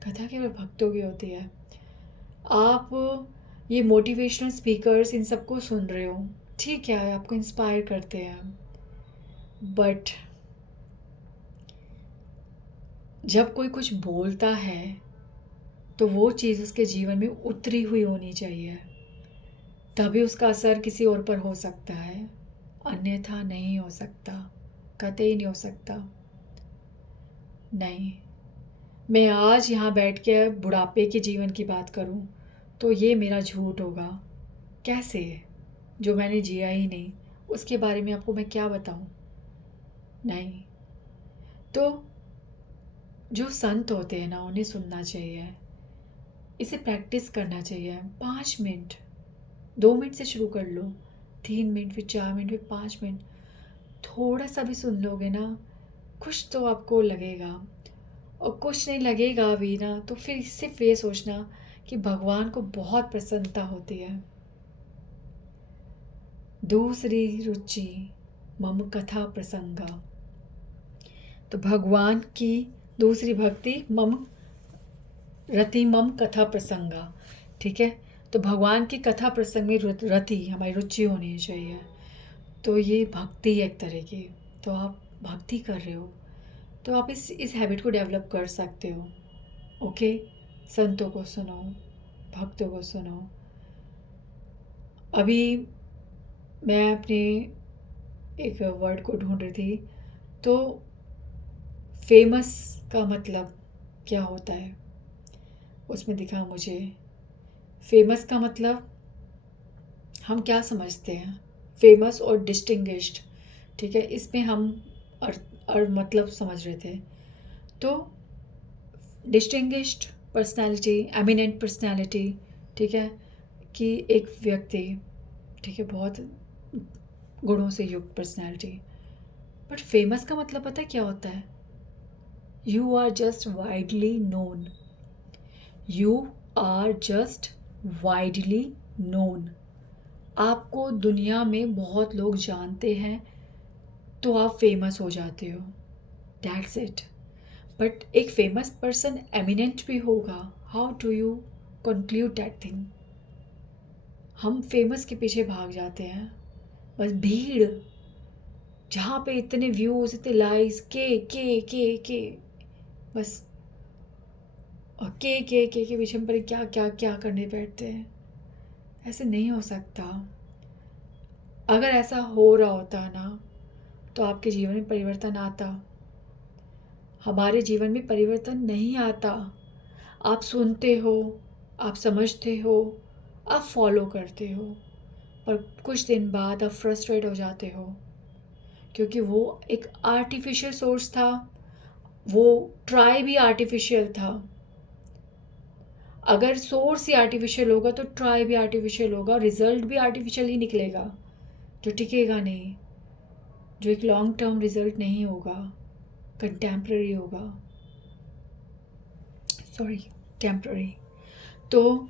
कथा केवल भक्तों की होती है। आप ये मोटिवेशनल स्पीकर्स इन सबको सुन रहे हो, ठीक है, आपको इंस्पायर करते हैं, बट जब कोई कुछ बोलता है तो वो चीज़ उसके जीवन में उतरी हुई होनी चाहिए, तभी उसका असर किसी और पर हो सकता है, अन्यथा नहीं हो सकता, कतई नहीं हो सकता। नहीं, मैं आज यहाँ बैठ के बुढ़ापे के जीवन की बात करूँ तो ये मेरा झूठ होगा। कैसे? जो मैंने जिया ही नहीं उसके बारे में आपको मैं क्या बताऊँ? नहीं। तो जो संत होते हैं ना, उन्हें सुनना चाहिए, इसे प्रैक्टिस करना चाहिए। 5 मिनट, 2 मिनट से शुरू कर लो, 3 मिनट, फिर 4 मिनट, फिर 5 मिनट, थोड़ा सा भी सुन लोगे ना, कुछ तो आपको लगेगा। और कुछ नहीं लगेगा भी ना तो फिर सिर्फ ये सोचना कि भगवान को बहुत प्रसन्नता होती है। दूसरी रुचि मम कथा प्रसंगा, तो भगवान की दूसरी भक्ति मम रति मम कथा प्रसंगा। ठीक है, तो भगवान की कथा प्रसंग में रति हमारी रुचि होनी चाहिए। तो ये भक्ति है एक तरह की। तो आप भक्ति कर रहे हो तो आप इस हैबिट को डेवलप कर सकते हो। ओके, संतों को सुनो, भक्तों को सुनो। अभी मैं अपने एक वर्ड को ढूंढ रही थी, तो फेमस का मतलब क्या होता है उसमें दिखा मुझे। फेमस का मतलब हम क्या समझते हैं, फेमस और डिस्टिंग्विश्ड। ठीक है, इसमें हम मतलब समझ रहे थे। तो डिस्टिंग्विश्ड पर्सनालिटी, एमिनेंट पर्सनालिटी, ठीक है, कि एक व्यक्ति, ठीक है, बहुत गुणों से युक्त पर्सनालिटी। बट फेमस का मतलब पता है क्या होता है? You are just widely known, you are just widely known. आपको दुनिया में बहुत लोग जानते हैं तो आप फेमस हो जाते हो, दैट्स इट। बट एक फेमस पर्सन एमिनेंट भी होगा, how do you conclude that thing? हम फेमस के पीछे भाग जाते हैं, बस भीड़, जहाँ पे इतने व्यूज़, इतने लाइक्स, के बस। और के पीछे हम पर क्या क्या क्या करने बैठते हैं। ऐसे नहीं हो सकता। अगर ऐसा हो रहा होता ना तो आपके जीवन में परिवर्तन आता। हमारे जीवन में परिवर्तन नहीं आता। आप सुनते हो, आप समझते हो, आप फॉलो करते हो, पर कुछ दिन बाद आप फ्रस्ट्रेट हो जाते हो, क्योंकि वो एक आर्टिफिशियल सोर्स था, वो ट्राई भी आर्टिफिशियल था। अगर सोर्स ही आर्टिफिशियल होगा तो ट्राई भी आर्टिफिशियल होगा, रिजल्ट भी आर्टिफिशियल ही निकलेगा, जो टिकेगा नहीं, जो एक लॉन्ग टर्म रिजल्ट नहीं होगा, कंटेम्प्रेरी होगा, सॉरी टेम्प्ररी। तो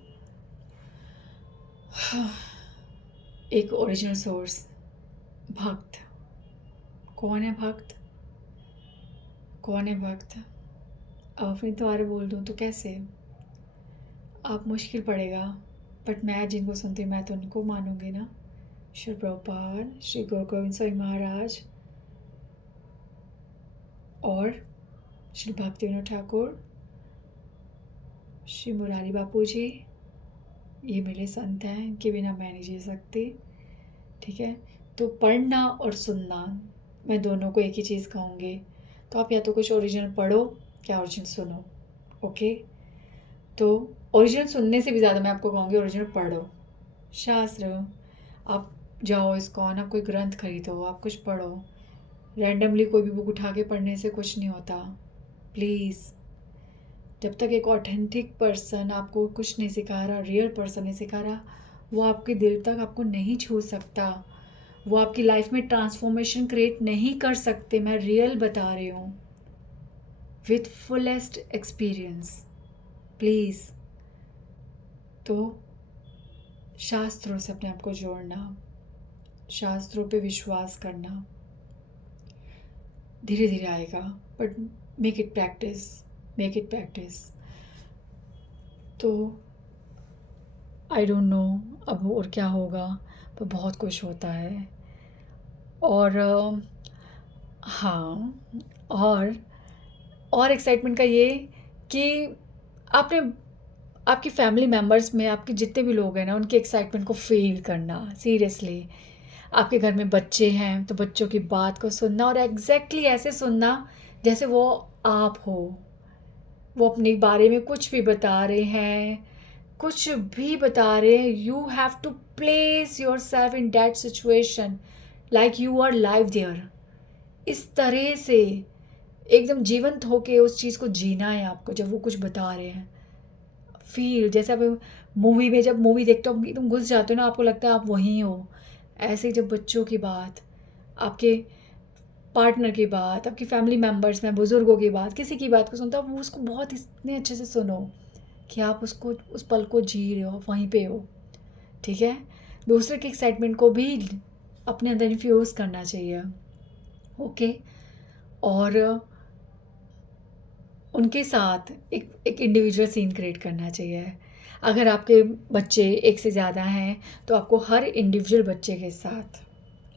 एक ओरिजिनल सोर्स, भक्त। कौन है भक्त? कौन है भक्त? अब अपने द्वारा बोल दूँ तो कैसे? आप मुश्किल पड़ेगा, बट मैं जिनको सुनती हूँ मैं तो उनको मानूंगी ना। श्री प्रभुपाद, श्री गुरु गोविंद स्वामी महाराज और श्री भक्ति विनोद ठाकुर, श्री मुरारी बापू जी, ये मेरे संत हैं, इनके बिना मैं नहीं जी सकती। ठीक है, तो पढ़ना और सुनना, मैं दोनों को एक ही चीज़ कहूँगी। तो आप या तो कुछ ओरिजिनल पढ़ो या ओरिजिनल सुनो। ओके, तो ओरिजिनल सुनने से भी ज़्यादा मैं आपको कहूँगी ओरिजिनल पढ़ो। शास्त्र, आप जाओ इस्कॉन, आप कोई ग्रंथ खरीदो, आप कुछ पढ़ो। रैंडमली कोई भी बुक उठा के पढ़ने से कुछ नहीं होता। प्लीज़, जब तक एक ऑथेंटिक पर्सन आपको कुछ नहीं सिखा रहा, रियल पर्सन नहीं सिखा रहा, वो आपके दिल तक आपको नहीं छू सकता, वो आपकी लाइफ में ट्रांसफॉर्मेशन क्रिएट नहीं कर सकते। मैं रियल बता रही हूँ, विथ फुलेस्ट एक्सपीरियंस। प्लीज़, तो शास्त्रों से अपने आप को जोड़ना, शास्त्रों पे विश्वास करना, धीरे धीरे आएगा, but make it practice, make it practice. तो आई डोंट नो अब और क्या होगा, पर बहुत कुछ होता है। और हाँ, और एक्साइटमेंट का ये कि आपने आपकी फैमिली मेम्बर्स में आपके जितने भी लोग हैं ना, उनके एक्साइटमेंट को फील करना सीरियसली। आपके घर में बच्चे हैं तो बच्चों की बात को सुनना, और एग्जैक्टली ऐसे सुनना जैसे वो आप हो। वो अपने बारे में कुछ भी बता रहे हैं, कुछ भी बता रहे हैं, you have to place yourself in that situation like you are live there. इस तरह से एकदम जीवंत होके उस चीज़ को जीना है आपको। जब वो कुछ बता रहे हैं, फील जैसे आप मूवी में, जब मूवी देखते हो एकदम घुस जाते हो ना, आपको लगता है आप वहीं हो। ऐसे ही जब बच्चों की बात, आपके पार्टनर की बात, आपकी फैमिली मेम्बर्स में बुज़ुर्गों की बात, किसी की बात को सुनते हो, आप उसको बहुत इतने अच्छे से सुनो कि आप उसको, उस पल को जी रहे हो, आप वहीं पे हो। ठीक है, दूसरे के एक्साइटमेंट को भी अपने अंदर इन्फ्यूज़ करना चाहिए। ओके, और उनके साथ एक इंडिविजुअल सीन क्रिएट करना चाहिए। अगर आपके बच्चे एक से ज़्यादा हैं तो आपको हर इंडिविजुअल बच्चे के साथ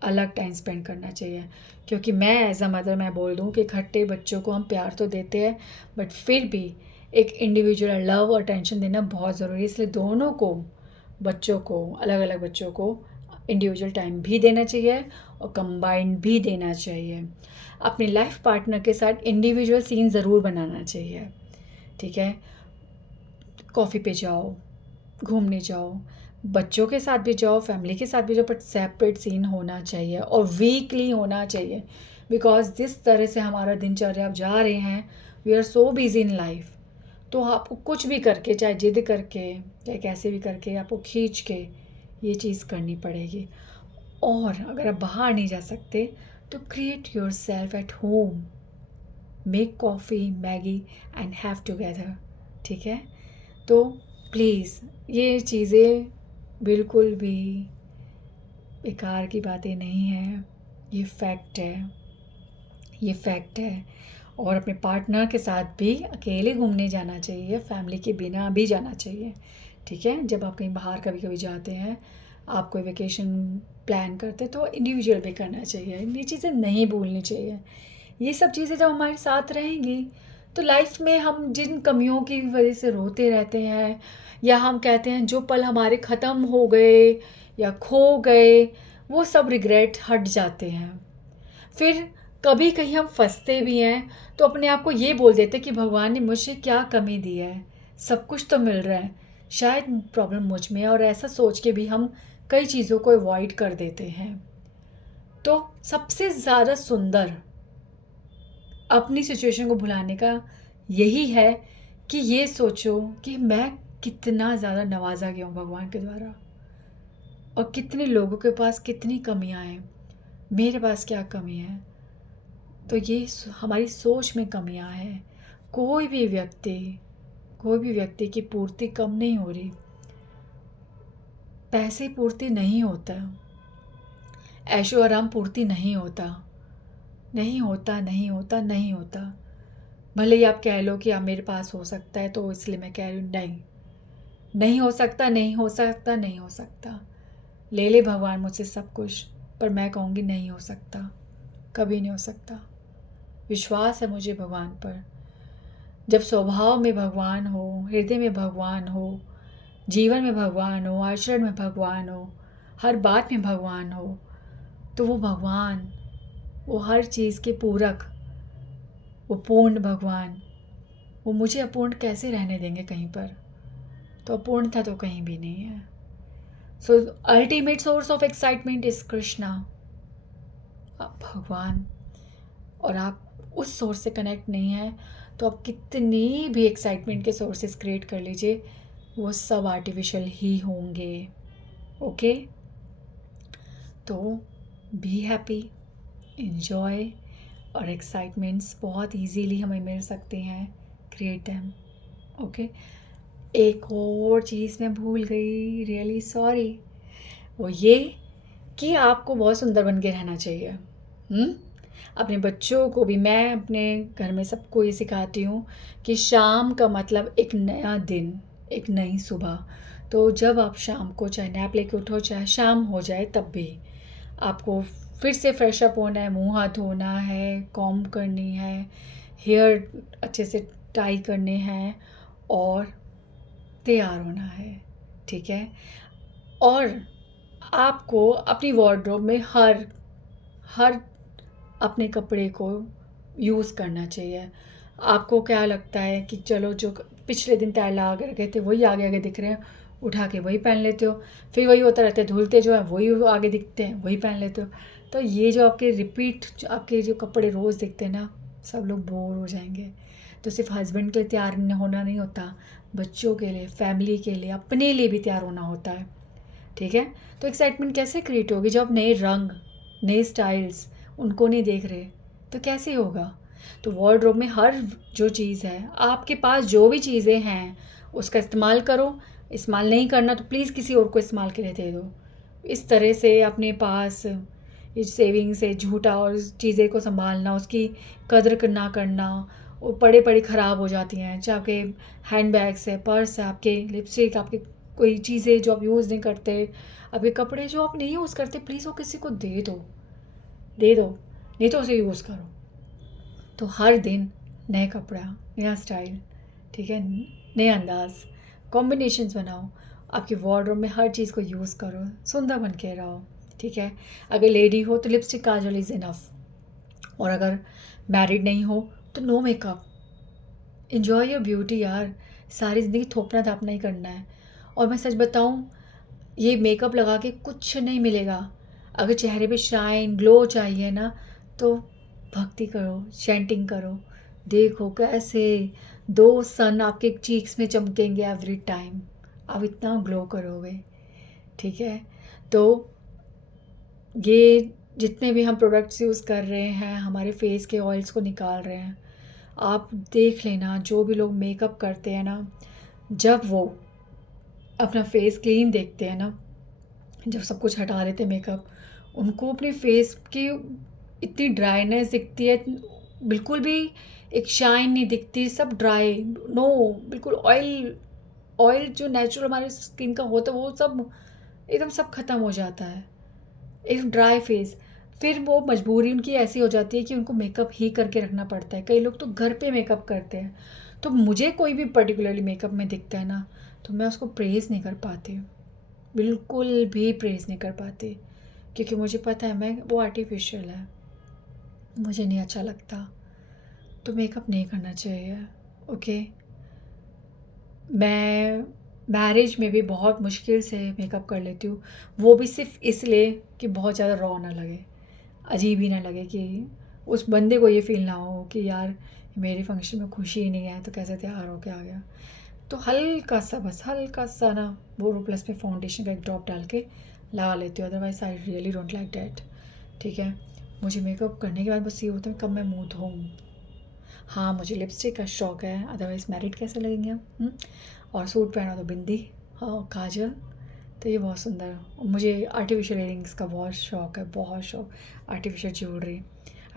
अलग टाइम स्पेंड करना चाहिए। क्योंकि मैं एज अ मदर मैं बोल दूँ कि इकट्ठे बच्चों को हम प्यार तो देते हैं, बट फिर भी एक इंडिविजुअल लव और अटेंशन देना बहुत ज़रूरी है। इसलिए दोनों को, बच्चों को, अलग अलग बच्चों को इंडिविजुअल टाइम भी देना चाहिए और कंबाइंड भी देना चाहिए। अपने लाइफ पार्टनर के साथ इंडिविजुअल सीन ज़रूर बनाना चाहिए। ठीक है, कॉफ़ी पे जाओ, घूमने जाओ, बच्चों के साथ भी जाओ, फैमिली के साथ भी जाओ, बट सेपरेट सीन होना चाहिए और वीकली होना चाहिए। बिकॉज जिस तरह से हमारा दिनचर्या अब जा रहे हैं, we are so busy in life, तो आपको कुछ भी करके, चाहे जिद करके, चाहे कैसे भी करके, आपको खींच के ये चीज़ करनी पड़ेगी। और अगर आप बाहर नहीं जा सकते तो create your self at home, make coffee, Maggi and have together. ठीक है, तो प्लीज़ ये चीज़ें बिल्कुल भी बेकार की बातें नहीं हैं, ये फैक्ट है, ये फैक्ट है। और अपने पार्टनर के साथ भी अकेले घूमने जाना चाहिए, फैमिली के बिना भी जाना चाहिए। ठीक है, जब आप कहीं बाहर कभी कभी जाते हैं, आप कोई वेकेशन प्लान करते तो इंडिविजुअल भी करना चाहिए। ये चीज़ें नहीं भूलनी चाहिए। ये सब चीज़ें जब हमारे साथ रहेंगी तो लाइफ में हम जिन कमियों की वजह से रोते रहते हैं, या हम कहते हैं जो पल हमारे ख़त्म हो गए या खो गए, वो सब रिग्रेट हट जाते हैं। फिर कभी कहीं हम फंसते भी हैं तो अपने आप को ये बोल देते कि भगवान ने मुझे क्या कमी दी है, सब कुछ तो मिल रहा है, शायद प्रॉब्लम मुझ में है। और ऐसा सोच के भी हम कई चीज़ों को अवॉइड कर देते हैं। तो सबसे ज़्यादा सुंदर अपनी सिचुएशन को भुलाने का यही है कि ये सोचो कि मैं कितना ज़्यादा नवाजा गया हूँ भगवान के द्वारा, और कितने लोगों के पास कितनी कमियां हैं, मेरे पास क्या कमी है। तो ये हमारी सोच में कमियां हैं। कोई भी व्यक्ति की पूर्ति कम नहीं हो रही, पैसे पूर्ति नहीं होता, ऐशो आराम पूर्ति नहीं होता, नहीं होता, नहीं होता, नहीं होता। भले ही आप कह लो कि आप मेरे पास हो सकता है तो इसलिए मैं कह रही हूँ, नहीं, नहीं हो सकता, नहीं हो सकता, नहीं हो सकता। ले ले भगवान मुझसे सब कुछ, पर मैं कहूँगी नहीं हो सकता, कभी नहीं हो सकता। विश्वास है मुझे भगवान पर। जब स्वभाव में भगवान हो, हृदय में भगवान हो, जीवन में भगवान हो, आचरण में भगवान हो, हर बात में भगवान हो, तो वो भगवान, वो हर चीज़ के पूरक, वो पूर्ण भगवान, वो मुझे अपूर्ण कैसे रहने देंगे कहीं पर। तो अपूर्णता तो कहीं भी नहीं है। सो ultimate source of excitement is Krishna, भगवान। और आप उस सोर्स से कनेक्ट नहीं हैं तो आप कितनी भी एक्साइटमेंट के सोर्सेस क्रिएट कर लीजिए, वो सब आर्टिफिशियल ही होंगे। ओके, तो बी हैप्पी, इन्जॉय, और एक्साइटमेंट्स बहुत इजीली हमें मिल सकते हैं, क्रिएट देम। ओके, एक और चीज़ मैं भूल गई, रियली सॉरी, वो ये कि आपको बहुत सुंदर बन के रहना चाहिए। अपने बच्चों को भी, मैं अपने घर में सबको ये सिखाती हूँ कि शाम का मतलब एक नया दिन, एक नई सुबह। तो जब आप शाम को चाहे नैप लेके उठो, चाहे शाम हो जाए, तब भी आपको फिर से फ्रेश अप होना है, मुंह हाथ धोना है, कॉम्ब करनी है, हेयर अच्छे से टाई करने हैं, और तैयार होना है, ठीक है। और आपको अपनी वार्डरोब में हर हर अपने कपड़े को यूज़ करना चाहिए। आपको क्या लगता है कि चलो जो पिछले दिन तैयार लगा के रखे थे वही आगे आगे दिख रहे हैं, उठा के वही पहन लेते हो, फिर वही होता रहता है, धुलते जो है वही आगे दिखते हैं, वही पहन लेते हो। तो ये जो आपके रिपीट आपके जो कपड़े रोज़ दिखते हैं ना, सब लोग बोर हो जाएंगे। तो सिर्फ हस्बैंड के लिए तैयार होना नहीं होता, बच्चों के लिए, फैमिली के लिए, अपने लिए भी तैयार होना होता है, ठीक है। तो एक्साइटमेंट कैसे क्रिएट होगी जब आप नए रंग, नए स्टाइल्स उनको नहीं देख रहे, तो कैसे होगा। तो वार्डरोब में हर जो चीज़ है, आपके पास जो भी चीज़ें हैं उसका इस्तेमाल करो। इस्तेमाल नहीं करना तो प्लीज़ किसी और को इस्तेमाल के लिए दे दो। इस तरह से अपने पास इस सेविंग से झूठा और चीज़ें को संभालना, उसकी कदर ना करना, वो पड़े पड़े ख़राब हो जाती हैं। चाहे आपके हैंड बैग्स है, पर्स है, आपके लिपस्टिक, आपके कोई चीज़ें जो आप यूज़ नहीं करते, आपके कपड़े जो आप नहीं यूज़ करते, प्लीज़ वो किसी को दे दो, नहीं तो उसे यूज़ करो। तो हर दिन नए कपड़ा, नया स्टाइल, ठीक है, नए अंदाज, कॉम्बिनेशंस बनाओ। आपकी वार्डरोब में हर चीज़ को यूज़ करो, सुंदर बन के रहो, ठीक है। अगर लेडी हो तो लिपस्टिक, काजल इज़ इनफ। और अगर मैरिड नहीं हो तो no makeup. Enjoy your beauty यार, सारी ज़िंदगी थोपना थापना ही करना है। और मैं सच बताऊँ, ये मेकअप लगा के कुछ नहीं मिलेगा। अगर चेहरे पे शाइन, ग्लो चाहिए ना, तो भक्ति करो, चैंटिंग करो, देखो कैसे 2 सन आपके चीक्स में चमकेंगे एवरी टाइम, आप इतना ग्लो करोगे, ठीक है। तो ये जितने भी हम प्रोडक्ट्स यूज़ कर रहे हैं, हमारे फेस के ऑयल्स को निकाल रहे हैं, आप देख लेना जो भी लोग मेकअप करते हैं ना, जब वो अपना फेस क्लीन देखते हैं ना, जब सब कुछ हटा देते हैं मेकअप, उनको अपने फेस की इतनी ड्राइनेस दिखती है, बिल्कुल भी एक शाइन नहीं दिखती, सब ड्राई, नो, बिल्कुल ऑयल, ऑयल जो नेचुरल हमारे स्किन का होता है वो सब एकदम सब खत्म हो जाता है, एक ड्राई फेस। फिर वो मजबूरी उनकी ऐसी हो जाती है कि उनको मेकअप ही करके रखना पड़ता है। कई लोग तो घर पे मेकअप करते हैं। तो मुझे कोई भी पर्टिकुलरली मेकअप में दिखता है ना, तो मैं उसको प्रेज़ नहीं कर पाती, बिल्कुल भी प्रेज़ नहीं कर पाती, क्योंकि मुझे पता है मैं वो आर्टिफिशियल है, मुझे नहीं अच्छा लगता। तो मेकअप नहीं करना चाहिए, ओके। मैं मैरिज में भी बहुत मुश्किल से मेकअप कर लेती हूँ, वो भी सिर्फ इसलिए कि बहुत ज़्यादा रॉ ना लगे, अजीब ही ना लगे, कि उस बंदे को ये फील ना हो कि यार मेरे फंक्शन में खुशी ही नहीं है तो कैसे तैयार होके आ गया। तो हल्का सा, बस हल्का सा ना, बोरोप्लस में फाउंडेशन का एक ड्रॉप डाल के लगा लेती हूँ, otherwise I really don't like that, ठीक है। मुझे मेकअप करने के बाद बस ये होता है कब मैं मुँह धोऊँ। हाँ, मुझे लिपस्टिक का शौक़ है, अदरवाइज़ मैरिड कैसे लगेंगे हम। और सूट पहना तो बिंदी, हाँ, काजल, तो ये बहुत सुंदर है। और मुझे आर्टिफिशियल इयरिंग्स का बहुत शौक़ है, बहुत शौक़, artificial jewellery.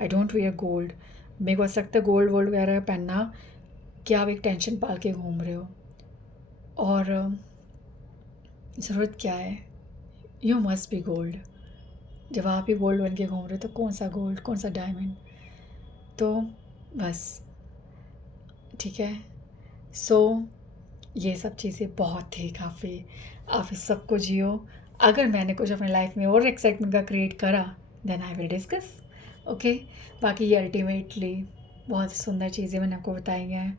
I don't wear gold. मेरे को ऐसा लगता है गोल्ड वोल्ड वगैरह पहनना कि आप एक टेंशन पाल के घूम रहे हो, और ज़रूरत क्या है, यू मस्ट बी गोल्ड। जब आप ही गोल्ड बन के घूम रहे हो तो कौन सा गोल्ड, कौन सा डायमंड। तो बस, ठीक है। सो ये सब चीज़ें बहुत थी, काफ़ी, आप इस सब को जियो। अगर मैंने कुछ अपने लाइफ में और एक्साइटमेंट का क्रिएट करा, then I will discuss, okay. बाकी ये अल्टीमेटली बहुत सुंदर चीज़ें मैंने आपको बताई हैं,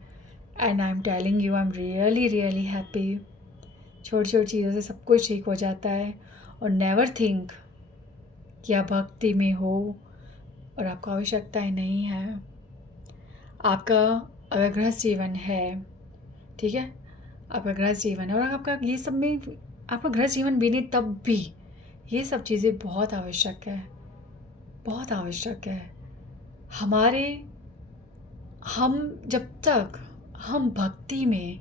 and I am telling you, I am really really happy. छोटी छोटी चीज़ों से सब कुछ ठीक हो जाता है। और नेवर थिंक कि आप भक्ति में हो और आपको आवश्यकताएँ नहीं है। आपका अगर गृहस्थ जीवन है, ठीक है, आपका गृहस्थ जीवन है, और आपका ये सब में आपका गृहस्थ जीवन भी नहीं, तब भी ये सब चीज़ें बहुत आवश्यक है, बहुत आवश्यक है। हम जब तक हम भक्ति में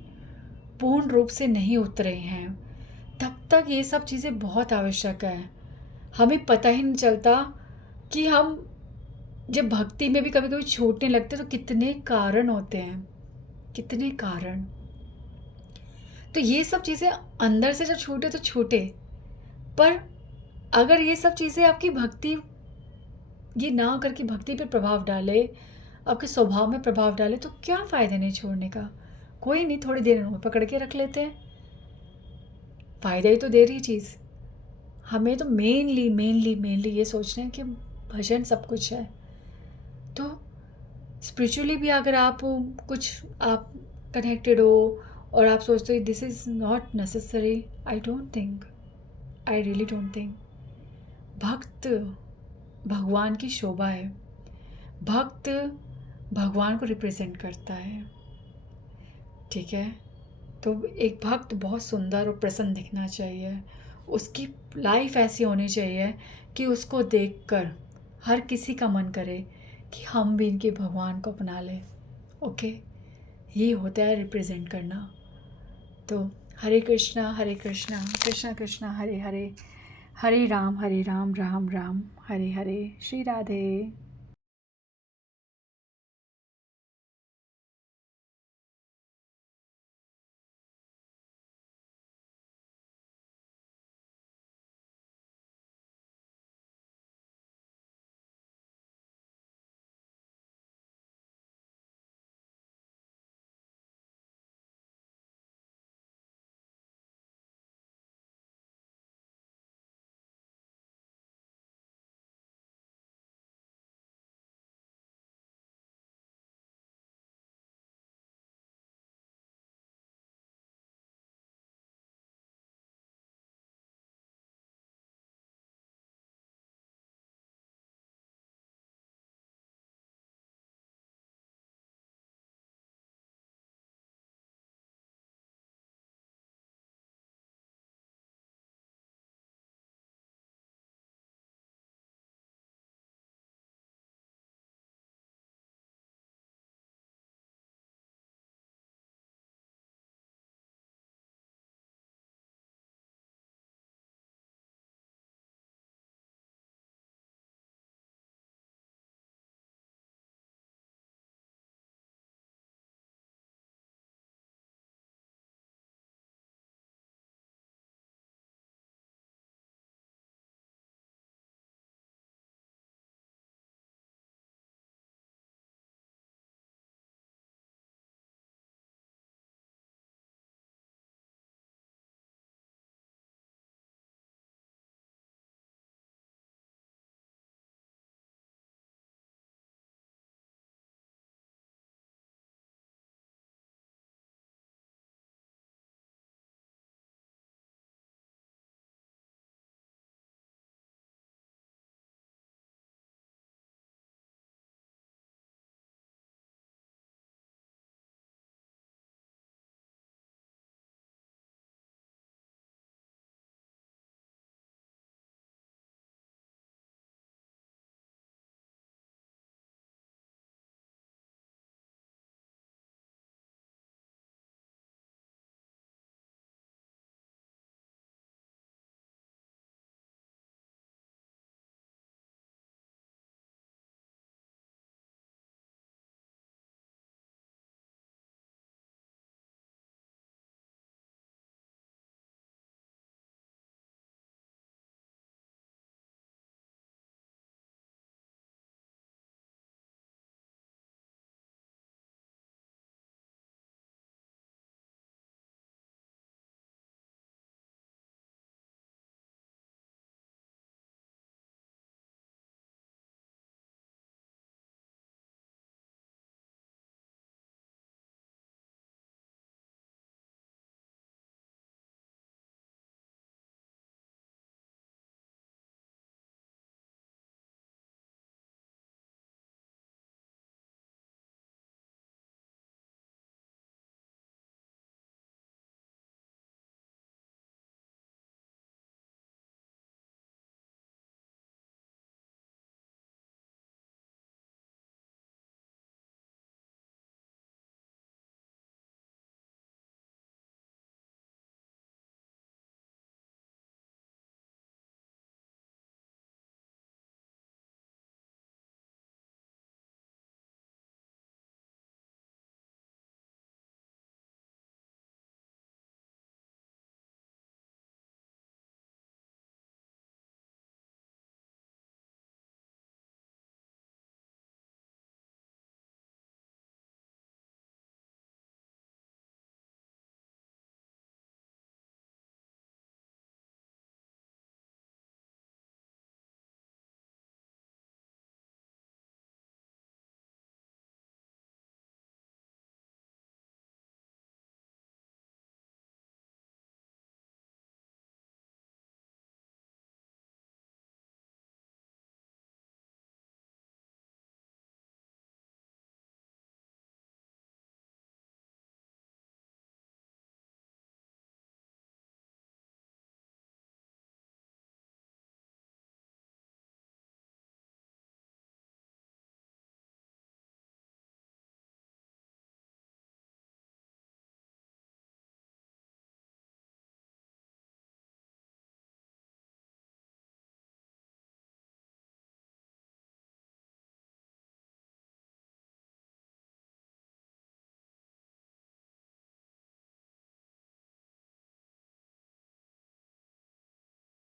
पूर्ण रूप से नहीं उतरे हैं, तब तक ये सब चीज़ें बहुत आवश्यक है। हमें पता ही नहीं चलता कि हम जब भक्ति में भी कभी कभी छूटने लगते तो कितने कारण होते हैं, कितने कारण। तो ये सब चीज़ें अंदर से जब छूटे तो छूटे, पर अगर ये सब चीज़ें आपकी भक्ति ये ना करके भक्ति पे प्रभाव डाले, आपके स्वभाव में प्रभाव डाले, तो क्या फ़ायदा नहीं छोड़ने का। कोई नहीं, थोड़ी देर में पकड़ के रख लेते हैं, फ़ायदा ही तो दे रही चीज़। हमें तो मेनली ये सोचना है कि भजन सब कुछ है। तो स्पिरिचुअली भी अगर आप कुछ आप कनेक्टेड हो और आप सोचते हो this is not necessary, I don't think, I really don't think. भक्त भगवान की शोभा है। भक्त भगवान को रिप्रेजेंट करता है, ठीक है। तो एक भक्त बहुत सुंदर और प्रसन्न दिखना चाहिए। उसकी लाइफ ऐसी होनी चाहिए कि उसको देखकर हर किसी का मन करे कि हम भी इनके भगवान को अपना लें। ओके, ये होता है रिप्रेजेंट करना। तो हरे कृष्णा कृष्णा कृष्णा हरे हरे, हरे राम राम राम हरे हरे। श्री राधे।